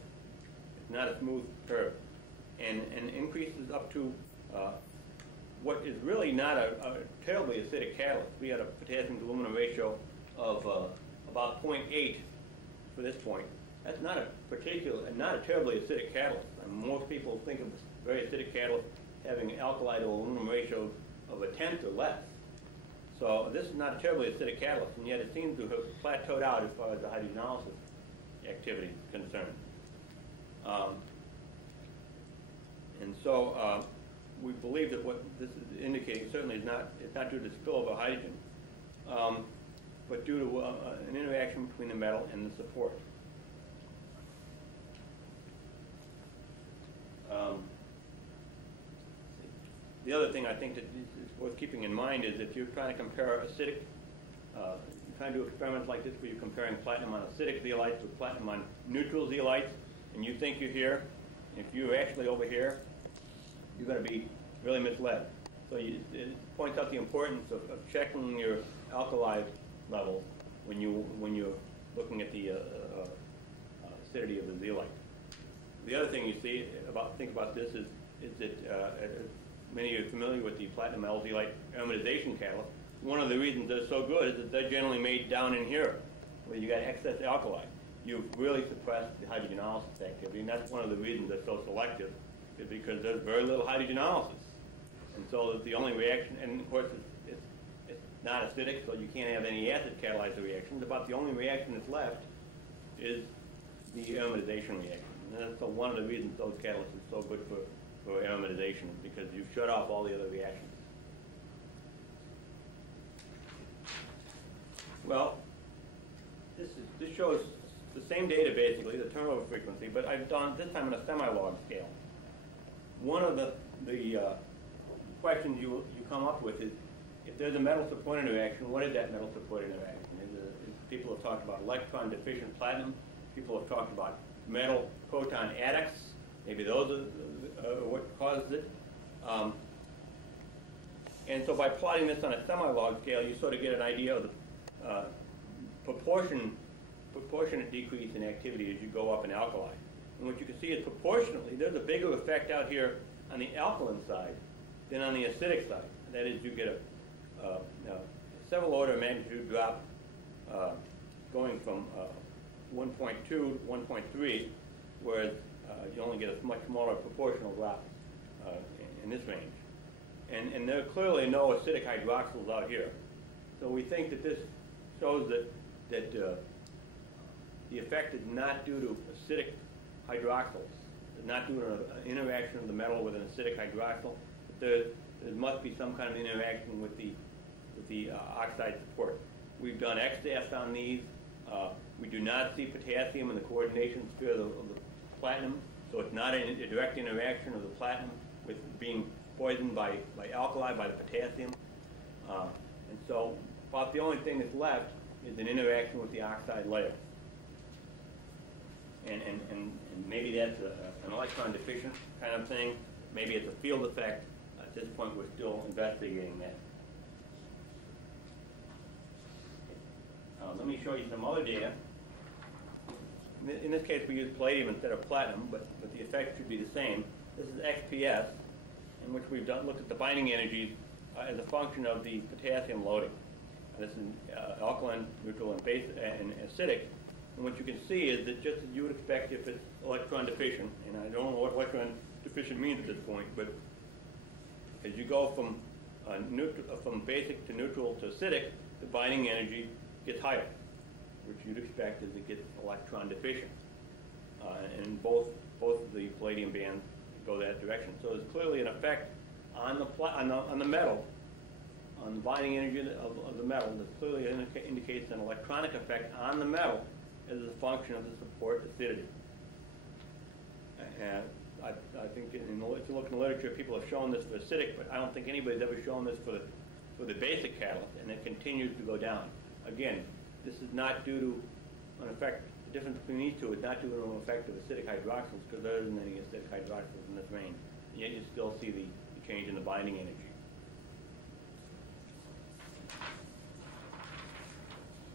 It's not a smooth curve. And increases up to what is really not a terribly acidic catalyst. We had a potassium to aluminum ratio of about 0.8 for this point. That's not a terribly acidic catalyst. Most people think of a very acidic catalyst having an alkali to aluminum ratio of 1/10 or less. So this is not a terribly acidic catalyst, and yet it seems to have plateaued out as far as the hydrogenolysis activity is concerned. And so we believe that what this is indicating certainly is not due to spillover hydrogen, but due to an interaction between the metal and the support. The other thing I think that is worth keeping in mind is if you're trying to compare acidic, you're trying to do experiments like this where you're comparing platinum on acidic zeolites with platinum on neutral zeolites, and you think you're here, if you're actually over here, you're going to be really misled. So it points out the importance of checking your alkali level when you're looking at the acidity of the zeolite. The other thing you see think about this is that many of you are familiar with the platinum L-zeolite aromatization catalyst. One of the reasons they're so good is that they're generally made down in here, where you got excess alkali. You've really suppressed the hydrogenolysis activity, and that's one of the reasons they're so selective, is because there's very little hydrogenolysis. And so the only reaction, and of course it's not acidic, so you can't have any acid catalyzer reactions. About the only reaction that's left is the aromatization reaction. And that's one of the reasons those catalysts are so good for aromatization, because you've shut off all the other reactions. Well, this shows the same data basically, the turnover frequency, but I've done this time on a semi-log scale. One of the questions you come up with is, if there's a metal support interaction, what is that metal support interaction? People have talked about electron deficient platinum. People have talked about metal proton adducts. Maybe those are what causes it. And so by plotting this on a semi-log scale, you sort of get an idea of the proportionate decrease in activity as you go up in alkali. And what you can see is proportionately, there's a bigger effect out here on the alkaline side than on the acidic side. That is, you get a several order of magnitude drop going from 1.2 to 1.3, whereas you only get a much smaller proportional drop in this range. And there are clearly no acidic hydroxyls out here. So we think that this shows that the effect is not due to acidic hydroxyls. It's not due to an interaction of the metal with an acidic hydroxyl. There must be some kind of interaction with the oxide support. We've done X-DAFs on these. We do not see potassium in the coordination sphere of the platinum, so it's not a direct interaction of the platinum with being poisoned by alkali, by the potassium. And so about the only thing that's left is an interaction with the oxide layer. And maybe that's an electron deficient kind of thing. Maybe it's a field effect. At this point, we're still investigating that. Let me show you some other data. In this case, we use palladium instead of platinum, but the effect should be the same. This is XPS, in which we've looked at the binding energies as a function of the potassium loading. This is alkaline, neutral, and base and acidic. And what you can see is that just as you would expect if it's electron deficient, and I don't know what electron deficient means at this point, but as you go from basic to neutral to acidic, the binding energy gets higher, which you'd expect as it gets electron deficient. And both of the palladium bands go that direction. So there's clearly an effect on the metal, on the binding energy of the metal, that clearly indicates an electronic effect on the metal as a function of the support acidity. I think if you look in the literature, people have shown this for acidic, but I don't think anybody's ever shown this for the basic catalyst, and it continues to go down. Again, this is not due to an effect. The difference between these two is not due to an effect of acidic hydroxyls, because there isn't any acidic hydroxyls in this range. And yet you still see the change in the binding energy.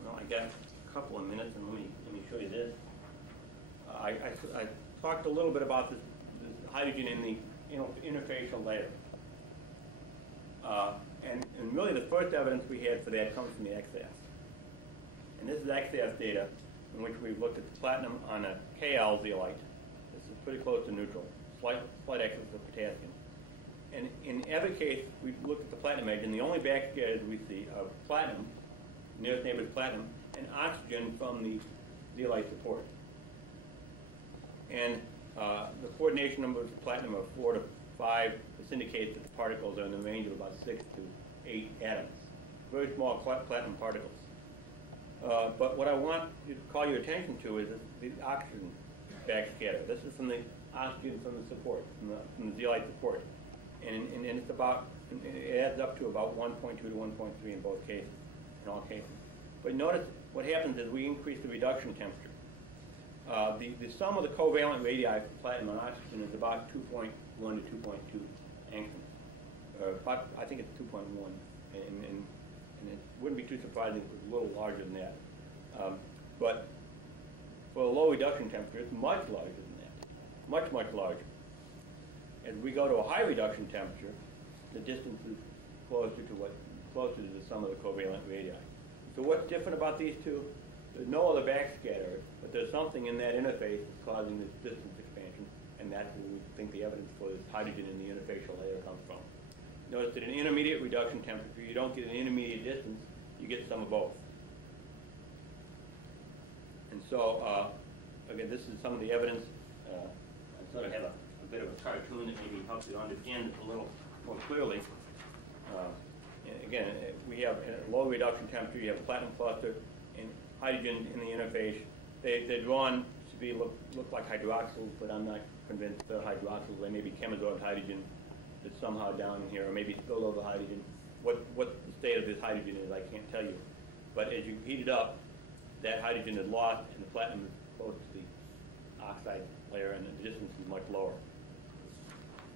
Well, I got a couple of minutes, and let me show you this. I talked a little bit about this hydrogen in the interfacial layer. And really the first evidence we had for that comes from the XAS. And this is XAS data in which we've looked at the platinum on a KL zeolite. This is pretty close to neutral, slight excess of potassium. And in every case, we looked at the platinum edge, and the only backscatters we see are platinum, nearest neighbor is platinum, and oxygen from the zeolite support. And the coordination numbers of platinum are 4 to 5. This indicates that the particles are in the range of about 6 to 8 atoms. Very small platinum particles. But what I want you to call your attention to is the oxygen backscatter. This is from the oxygen from the support, from the zeolite support. And it's about, it adds up to about 1.2 to 1.3 in both cases, in all cases. But notice what happens is we increase the reduction temperature. The sum of the covalent radii for platinum and oxygen is about 2.1 to 2.2 angstroms. I think it's 2.1, and it wouldn't be too surprising if it was a little larger than that. But for a low reduction temperature, it's much larger than that, much, much larger. As we go to a high reduction temperature, the distance is closer to the sum of the covalent radii. So what's different about these two? There's no other backscatter, but there's something in that interface that's causing this distance expansion, and that's where we think the evidence for this hydrogen in the interfacial layer comes from. Notice that in intermediate reduction temperature, you don't get an intermediate distance, you get some of both. And so, again, this is some of the evidence. I sort of have a bit of a cartoon that maybe helps you understand it a little more clearly. Again, we have at low reduction temperature, you have a platinum cluster and hydrogen in the interface. They're drawn to look like hydroxyls, but I'm not convinced they're hydroxyls. They may be chemisorphed hydrogen that's somehow down in here, or maybe spillover hydrogen. What the state of this hydrogen is, I can't tell you. But as you heat it up, that hydrogen is lost, and the platinum is close to the oxide layer, and the distance is much lower.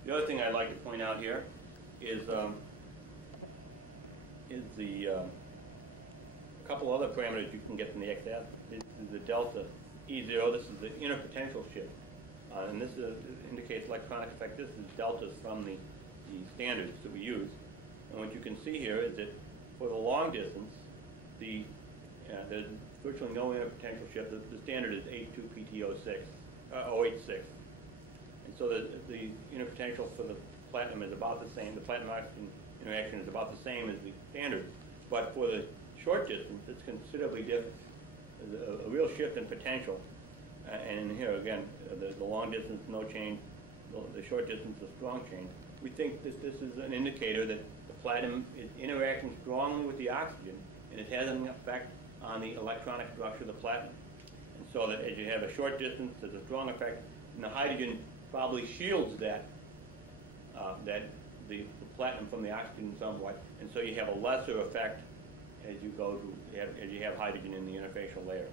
The other thing I'd like to point out here is a couple other parameters you can get from the XAS. This is the delta E0. This is the inner potential shift, and this indicates electronic effect. This is deltas from the standards that we use. And what you can see here is that for the long distance, there's virtually no inner potential shift. The standard is 82PT06, 086. And so the inner potential for the platinum is about the same. The platinum-oxygen interaction is about the same as the standard. But for the short distance, it's considerably different. There's a real shift in potential. And here, again, the long distance, no change. The short distance, a strong change. We think that this is an indicator that the platinum is interacting strongly with the oxygen, and it has an effect on the electronic structure of the platinum. And so that as you have a short distance, there's a strong effect, and the hydrogen probably shields the platinum from the oxygen somewhat, and so you have a lesser effect as you have hydrogen in the interfacial layer.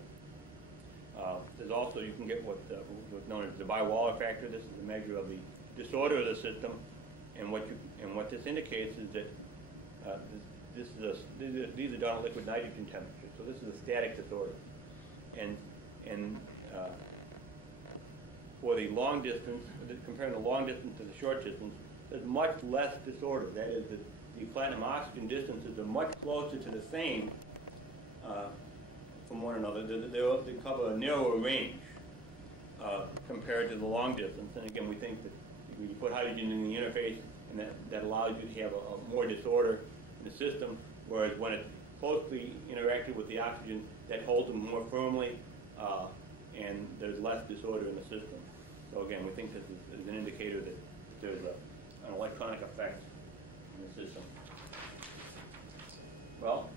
There's also, you can get what's known as the By-Waller factor. This is a measure of the disorder of the system, and what this indicates is that these are done at liquid nitrogen temperature. So this is a static disorder, and for the long distance, comparing the long distance to the short distance, there's much less disorder. That is, the platinum-oxygen distances are much closer to the same from one another. They cover a narrower range compared to the long distance. And again, we think that when you put hydrogen in the interface, and that allows you to have a more disorder in the system, whereas when it's closely interacted with the oxygen, that holds them more firmly, and there's less disorder in the system. So again, we think this is an indicator that there's an electronic effect in the system. Well,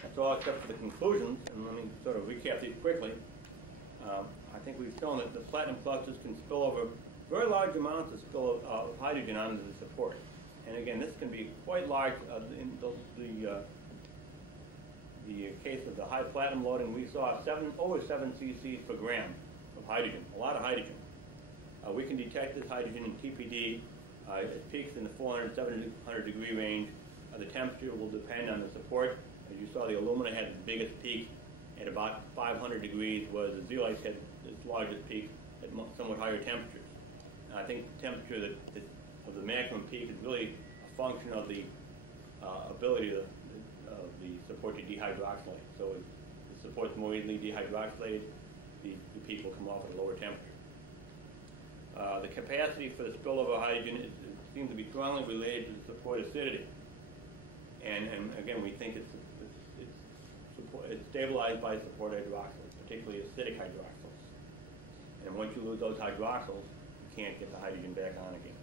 that's all except for the conclusions, and let me sort of recap these quickly. I think we've shown that the platinum clusters can spill over very large amounts of spill of hydrogen onto the support. And again, this can be quite large. In the case of the high platinum loading, we saw over 7 cc's per gram of hydrogen, a lot of hydrogen. We can detect this hydrogen in TPD. It peaks in the 400, 700 degree range. The temperature will depend on the support. As you saw, the alumina had the biggest peak at about 500 degrees, whereas the zeolites had its largest peak at somewhat higher temperatures. And I think the temperature of the maximum peak is really a function of the ability of the support to dehydroxylate. So if the support's more easily dehydroxylated, the peak will come off at a lower temperature. The capacity for the spillover hydrogen seems to be strongly related to the support acidity. And again, we think it's stabilized by support hydroxyls, particularly acidic hydroxyls. And once you lose those hydroxyls, you can't get the hydrogen back on again.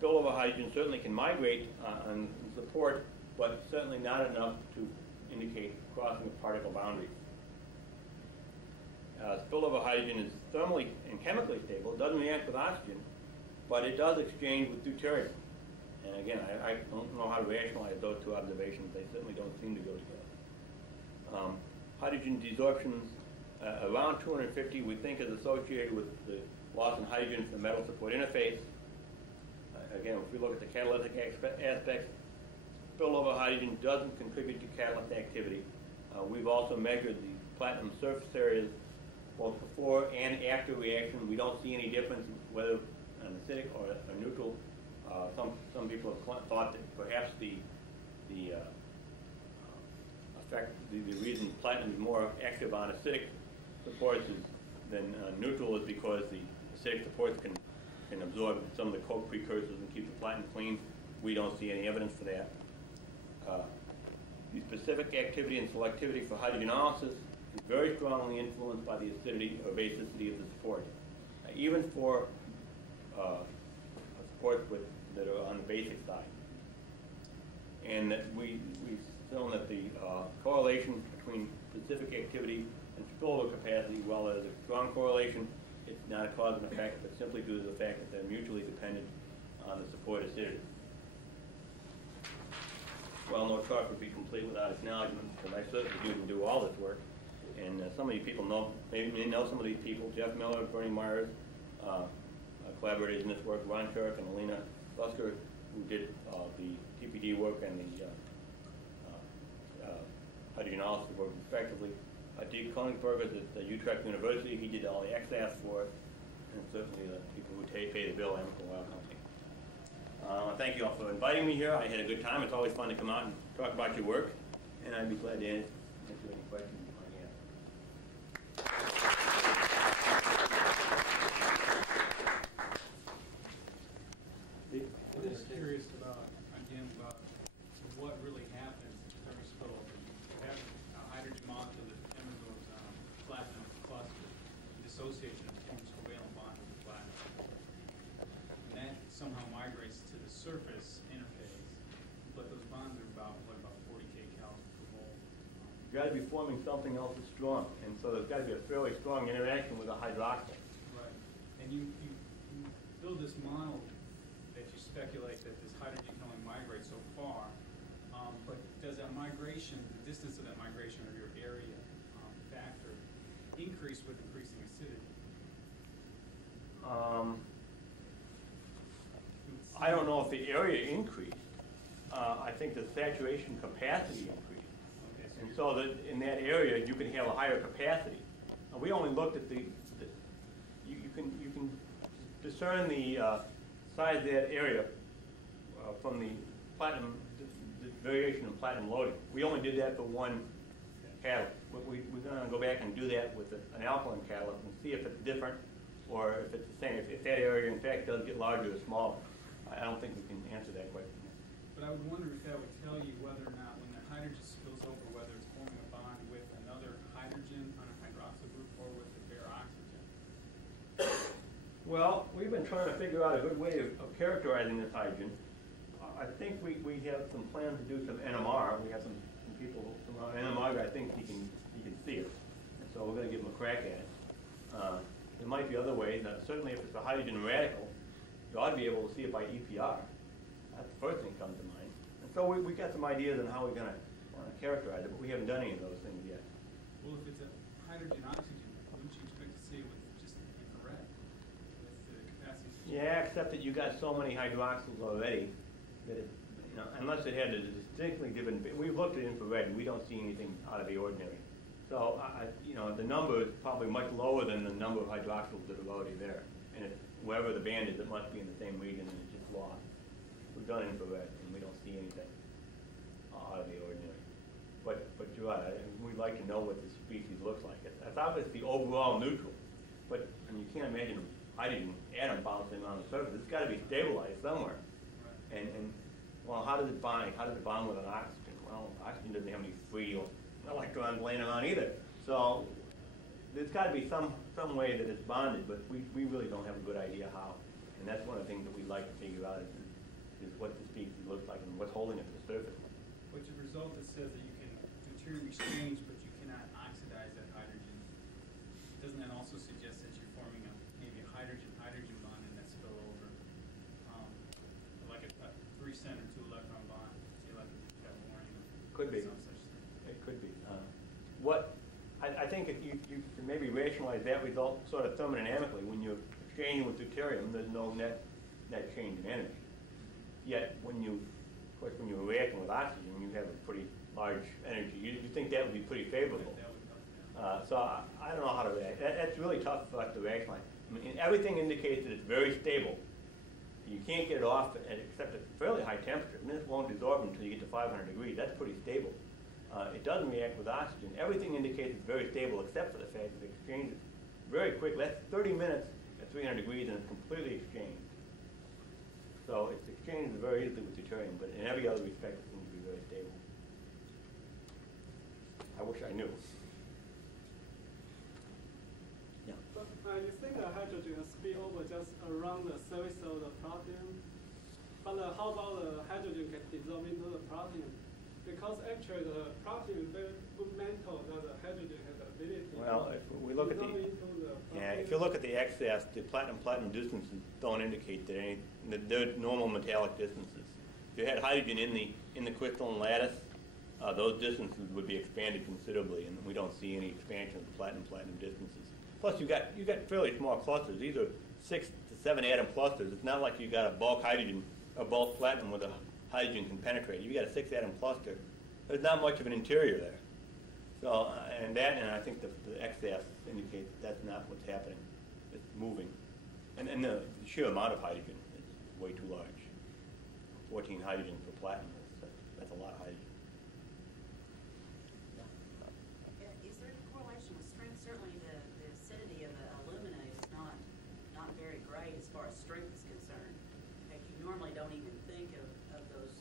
Spillover hydrogen certainly can migrate on support, but certainly not enough to indicate crossing of particle boundaries. Spillover hydrogen is thermally and chemically stable. It doesn't react with oxygen, but it does exchange with deuterium. And again, I don't know how to rationalize those two observations. They certainly don't seem to go together. Hydrogen desorptions around 250 we think is associated with the loss in hydrogen from the metal support interface. Again, if we look at the catalytic aspects, spillover hydrogen doesn't contribute to catalyst activity. We've also measured the platinum surface areas both before and after reaction. We don't see any difference whether an acidic or a neutral. Some people have thought that perhaps the reason platinum is more active on acidic supports than neutral is because the acidic supports can absorb some of the coke precursors and keep the platinum clean. We don't see any evidence for that. The specific activity and selectivity for hydrogenolysis is very strongly influenced by the acidity or basicity of the support. Even for supports that are on the basic side. And that we've shown that the correlation between specific activity and spillover capacity, while there's a strong correlation, it's not a cause and effect, but simply due to the fact that they're mutually dependent on the support acidity. Well, no talk would be complete without acknowledgement, because I certainly didn't do all this work. And some of you people maybe know some of these people: Jeff Miller, Bernie Myers, collaborators in this work, Ron Turk and Alina Busker, who did the TPD work and the hydrogenolysis work respectively. Dick Konigsberger at Utrecht University, he did all the XAS for it, and certainly the people who pay the bill, Amoco Oil Company. Thank you all for inviting me here. I had a good time. It's always fun to come out and talk about your work, and I'd be glad to answer any questions you might have. I'm just curious about what really happens during spillover. You have a hydrogen molecule that chemicals platinum cluster. Dissociation forms covalent bond with the platinum. And that somehow migrates to the surface interface, but those bonds are about 40 kcals per mole. You've got to be forming something else that's strong, and so there's got to be a fairly strong interaction with a hydroxyl. Right. And you build this model that you speculate that this hydrogen can only migrate so far, but does that migration, the distance of that migration or your area factor, increase with increasing acidity? I don't know if the area increased. I think the saturation capacity increased. Okay, And so that in that area you can have a higher capacity. We only looked at you can discern the size of that area from the platinum, the variation in platinum loading. We only did that for one catalyst. We're going to go back and do that with an alkaline catalyst and see if it's different or if it's the same. If that area in fact does get larger or smaller. I don't think we can answer that question. But I would wonder if that would tell you whether or not when the hydrogen spills over, whether it's forming a bond with another hydrogen on a hydroxyl group or with a bare oxygen. Well, we've been trying to figure out a good way of characterizing this hydrogen. I think we have some plans to do some NMR. We have some people from our NMR guy thinks he can see it. And so we're going to give him a crack at it. there might be other ways. Certainly if it's a hydrogen radical, you ought to be able to see it by EPR. That's the first thing that comes to mind. And so we got some ideas on how we're going to characterize it, but we haven't done any of those things yet. Well, if it's a hydrogen oxygen, wouldn't you expect to see it with just infrared, with the capacity? Yeah, except that you got so many hydroxyls already that it, unless it had a distinctly different, we've looked at infrared and we don't see anything out of the ordinary. So, the number is probably much lower than the number of hydroxyls that are already there. And wherever the band is, it must be in the same region and it's just lost. We've done infrared and we don't see anything out of the ordinary. But you're right, we'd like to know what the species looks like. It's obviously overall neutral, but you can't imagine a hydrogen atom bouncing on the surface. It's got to be stabilized somewhere. And well, how does it bind? How does it bond with an oxygen? Well, oxygen doesn't have any free electrons laying around either. So there's got to be some way that it's bonded, but we really don't have a good idea how. And that's one of the things that we'd like to figure out is what the species looks like and what's holding it to the surface. But your result that says that you can deuterium exchange, but you cannot oxidize that hydrogen, doesn't that also suggest that you're forming maybe a hydrogen-hydrogen bond in that spillover, like a 3 center 2 electron bond? See, like you have warning. Could be. Some such thing. It could be. I think if you can maybe rationalize that result sort of thermodynamically, when you're exchanging with deuterium, there's no net change in energy. Yet when you're reacting with oxygen, you have a pretty large energy. You think that would be pretty favorable. So I don't know how to react. That's really tough for us to rationalize. I mean, everything indicates that it's very stable. You can't get it off except at fairly high temperature. And this won't dissolve until you get to 500 degrees. That's pretty stable. It doesn't react with oxygen. Everything indicates it's very stable except for the fact that it exchanges very quickly. That's 30 minutes at 300 degrees and it's completely exchanged. So it's exchanged very easily with deuterium, but in every other respect it seems to be very stable. I wish I knew. Yeah. But you think the hydrogen spill over just around the surface of the protein? But how about the hydrogen can dissolve into the protein? Because actually the protein is very fundamental that the hydrogen has the ability well, if we look at if you look at the excess, the platinum-platinum distances don't indicate that they're normal metallic distances. If you had hydrogen in the crystalline lattice, those distances would be expanded considerably, and we don't see any expansion of the platinum-platinum distances. Plus, you got fairly small clusters. These are 6 to 7 atom clusters. It's not like you got a bulk hydrogen or bulk platinum with a hydrogen can penetrate. You got a 6 atom cluster. There's not much of an interior there. So, and I think the excess indicates that's not what's happening. It's moving. And the sheer amount of hydrogen is way too large. 14 hydrogen per platinum, that's a lot of hydrogen. Is there a correlation with strength? Certainly the acidity of the alumina is not very great as far as strength is concerned. In fact, you normally don't even think of those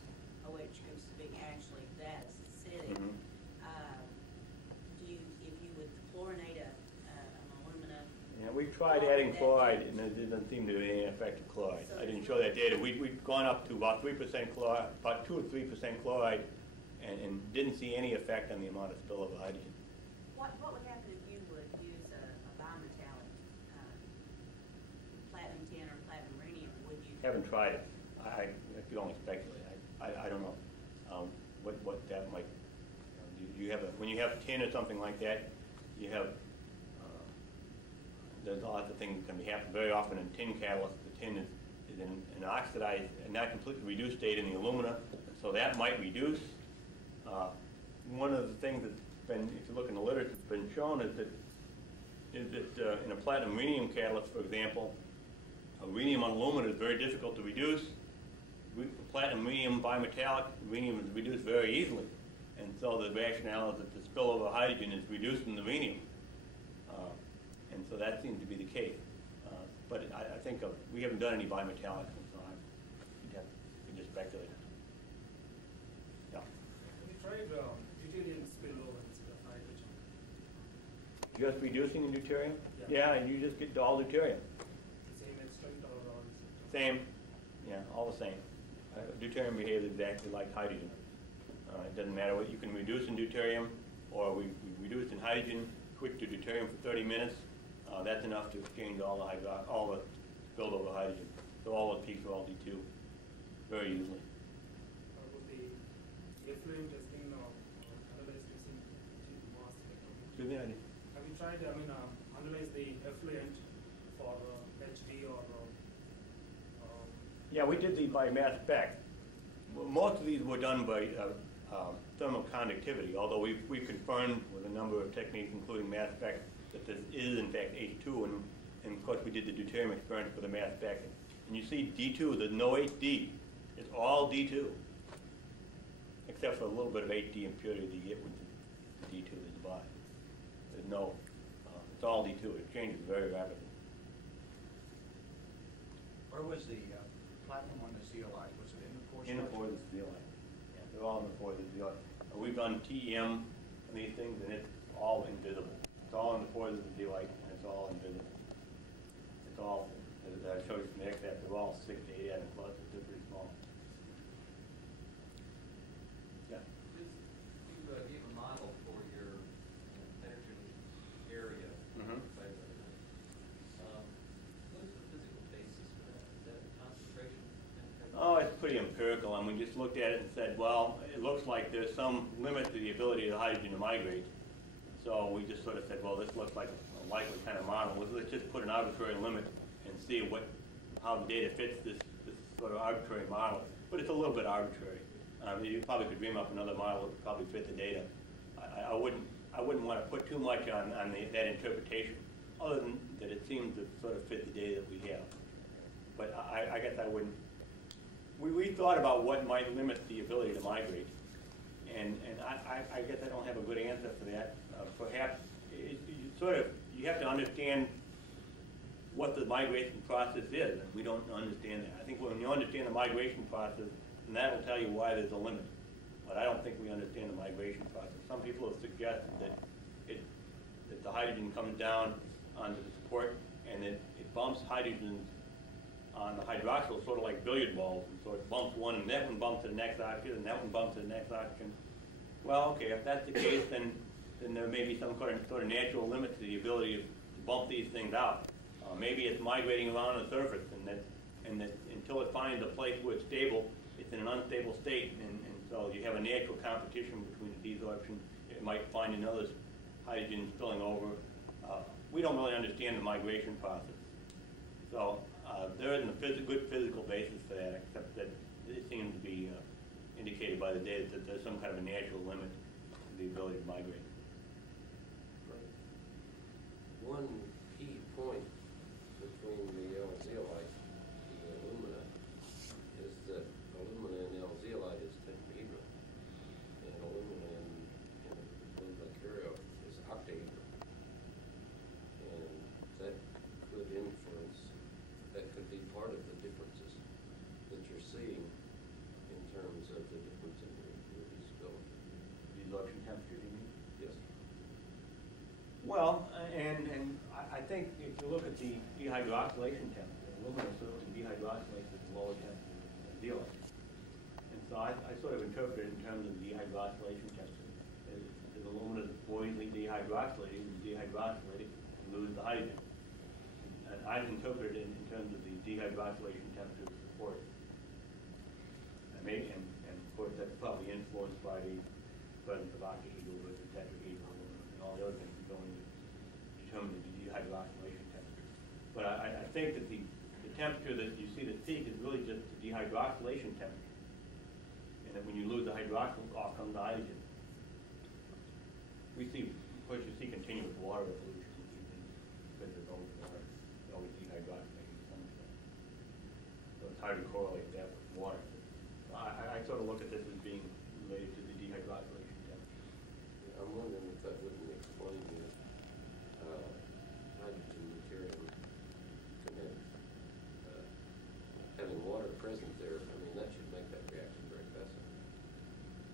OH groups being actually that acidic. Mm-hmm. If you would chlorinate an alumina? Yeah, we've tried adding chloride, and there doesn't seem to be any effect of chloride. I didn't show that data. We've gone up to about 3% chloride, about 2 or 3% chloride, and didn't see any effect on the amount of spillover hydrogen. What would happen if you would use a bimetallic platinum tin or platinum rhenium? Would you? Haven't tried it. I could only speculate. I don't know what that might. You have when you have tin or something like that, you have there's lots of things that can be happening. Very often in tin catalyst, the tin is in an oxidized and not completely reduced state in the alumina, so that might reduce. One of the things that's been, if you look in the literature, has been shown is that in a platinum rhenium catalyst, for example, a rhenium on alumina is very difficult to reduce. Platinum rhenium bimetallic, rhenium is reduced very easily. And so the rationale is that the spillover hydrogen is reduced in the rhenium. And so that seems to be the case. But I think we haven't done any bimetallics, and so we just speculate. Yeah. Have you tried deuterium spillover instead of hydrogen? Just reducing the deuterium? Yeah, and you just get all deuterium. Same in strength or all? Same. Yeah, all the same. Deuterium behaves exactly like hydrogen. It doesn't matter what you can reduce in deuterium, or we reduce in hydrogen, switch to deuterium for 30 minutes. that's enough to exchange all the spilled over hydrogen. So all the peaks are all D2 very easily. Would the effluent testing analyze using mass spectrometry? Give me an idea. Have you tried, analyze the effluent for HD or? Yeah, we did these by mass spec. Most of these were done by thermal conductivity, although we've confirmed with a number of techniques, including mass spec, that this is in fact H2, and of course we did the deuterium experiment for the mass spec. And you see D2, there's no HD. It's all D2, except for a little bit of HD impurity that you get with the D2 at the bottom. There's no, it's all D2. It changes very rapidly. Where was the platinum on the zeolite? Was it in the pore? In the pores of the zeolite. Yeah, they're all in the pores of the zeolite. We've done TEM on these things, and it's all invisible. It's all in the pores of the zeolite, and it's all invisible. It's all, as I showed you from the X-axis, they're all 6 to 8 atom clusters. They're pretty small. Yeah. You gave a model for your hydrogen area. Mm-hmm. What is the physical basis for that? Is that a concentration? Oh, it's pretty empirical, and we just looked at it and said, well, it looks like there's some limit to the ability of the hydrogen to migrate. So we just sort of said, well, this looks like a likely kind of model. Let's just put an arbitrary limit and see how the data fits this sort of arbitrary model. But it's a little bit arbitrary. You probably could dream up another model that would probably fit the data. I wouldn't want to put too much on that interpretation, other than that it seems to sort of fit the data that we have. But I guess I wouldn't. We thought about what might limit the ability to migrate, and I guess I don't have a good answer for that. Perhaps you have to understand what the migration process is, and we don't understand that. I think when you understand the migration process, then that will tell you why there's a limit. But I don't think we understand the migration process. Some people have suggested that the hydrogen comes down onto the support, and it bumps hydrogens on the hydroxyl, sort of like billiard balls. And so it bumps one, and that one bumps to the next oxygen, and that one bumps to the next oxygen. Well, okay, if that's the case, then there may be some sort of natural limit to the ability to bump these things out. Maybe it's migrating around the surface, and that until it finds a place where it's stable, it's in an unstable state, and so you have a natural competition between the desorption. It might find another hydrogen spilling over. We don't really understand the migration process. So there isn't a good physical basis for that, except that it seems to be indicated by the data that there's some kind of a natural limit to the ability to migrate. One key point between the L-zeolite and the alumina is that alumina in L-zeolite is tetrahedral, and alumina in mercurial is octahedral. And that could influence, that could be part of the differences that you're seeing in terms of the difference in your visibility. Desorption temperature, do you mean? Yes. Well, and I think if you look at the dehydroxylation temperature, aluminum certainly dehydroxylates at a lower temperature than zeolite. And so I sort of interpret it in terms of the dehydroxylation temperature. As aluminum is buoyantly dehydroxylated, and dehydroxylated, you lose the hydrogen. And I interpret it in terms of the dehydroxylation temperature of the support. And of course that's probably influenced by the presence of octahedral versus tetrahedral and all the other things that go into determining the dehydroxylation temperature. But I think that the temperature that you see the peak is really just the dehydroxylation temperature. And that when you lose the hydroxyl, off comes the hydrogen. We see, of course, you see continuous water evolution because there's always water, always dehydroxylating to some extent. So it's hard to correlate that with water. I sort of look at this as being related to the dehydroxylation temperature. I'm wondering if that wouldn't explain your hydrogen deuterium kinetics. Having water present there, I mean, that should make that reaction very facile.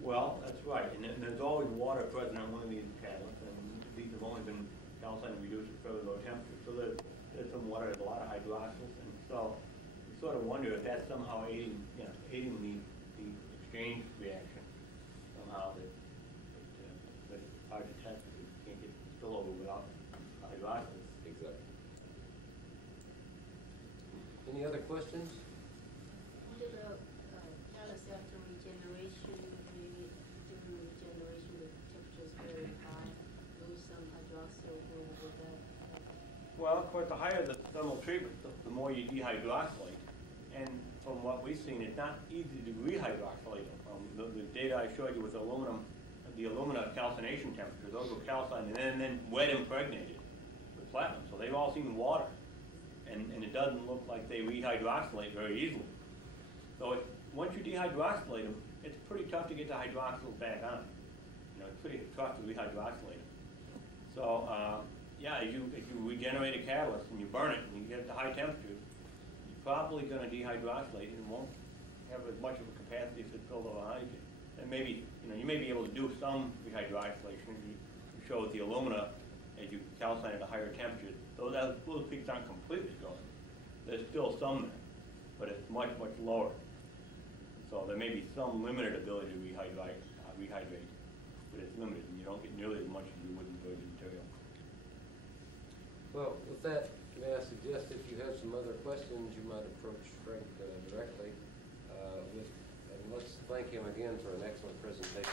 Well, that's right, and there's always water present on one of these catalysts, and these have only been calcined and reduced at fairly low temperature. So there's some water, there's a lot of hydroxyls, and so you sort of wonder if that's somehow aiding the exchange reaction somehow that it's hard to test because you can't get spillover without hydroxyls. Exactly. Any other questions? Under the catalyst after regeneration, maybe during regeneration, the temperature is very high, lose some hydroxyl, or would that Well, of course, the higher the thermal treatment, the more you dehydroxylate. And from what we've seen, it's not easy to rehydroxylate them. The data I showed you with aluminum, the alumina calcination temperature, those were calcined and then wet impregnated with platinum. So they've all seen water. And it doesn't look like they rehydroxylate very easily. So once you dehydroxylate them, it's pretty tough to get the hydroxyl back on. You know, it's pretty tough to rehydroxylate them. So, yeah, if you regenerate a catalyst and you burn it and you get it to high temperatures, you're probably going to dehydroxylate and it won't have as much of a capacity as it filled over hydrogen. And maybe, you may be able to do some rehydroxylation. You show with the alumina, as you calcine at a higher temperature, those peaks aren't completely gone. There's still some there, but it's much, much lower. So there may be some limited ability to rehydrate, but it's limited, and you don't get nearly as much as you would in virgin material. Well, with that, may I suggest if you have some other questions, you might approach Frank directly. And let's thank him again for an excellent presentation.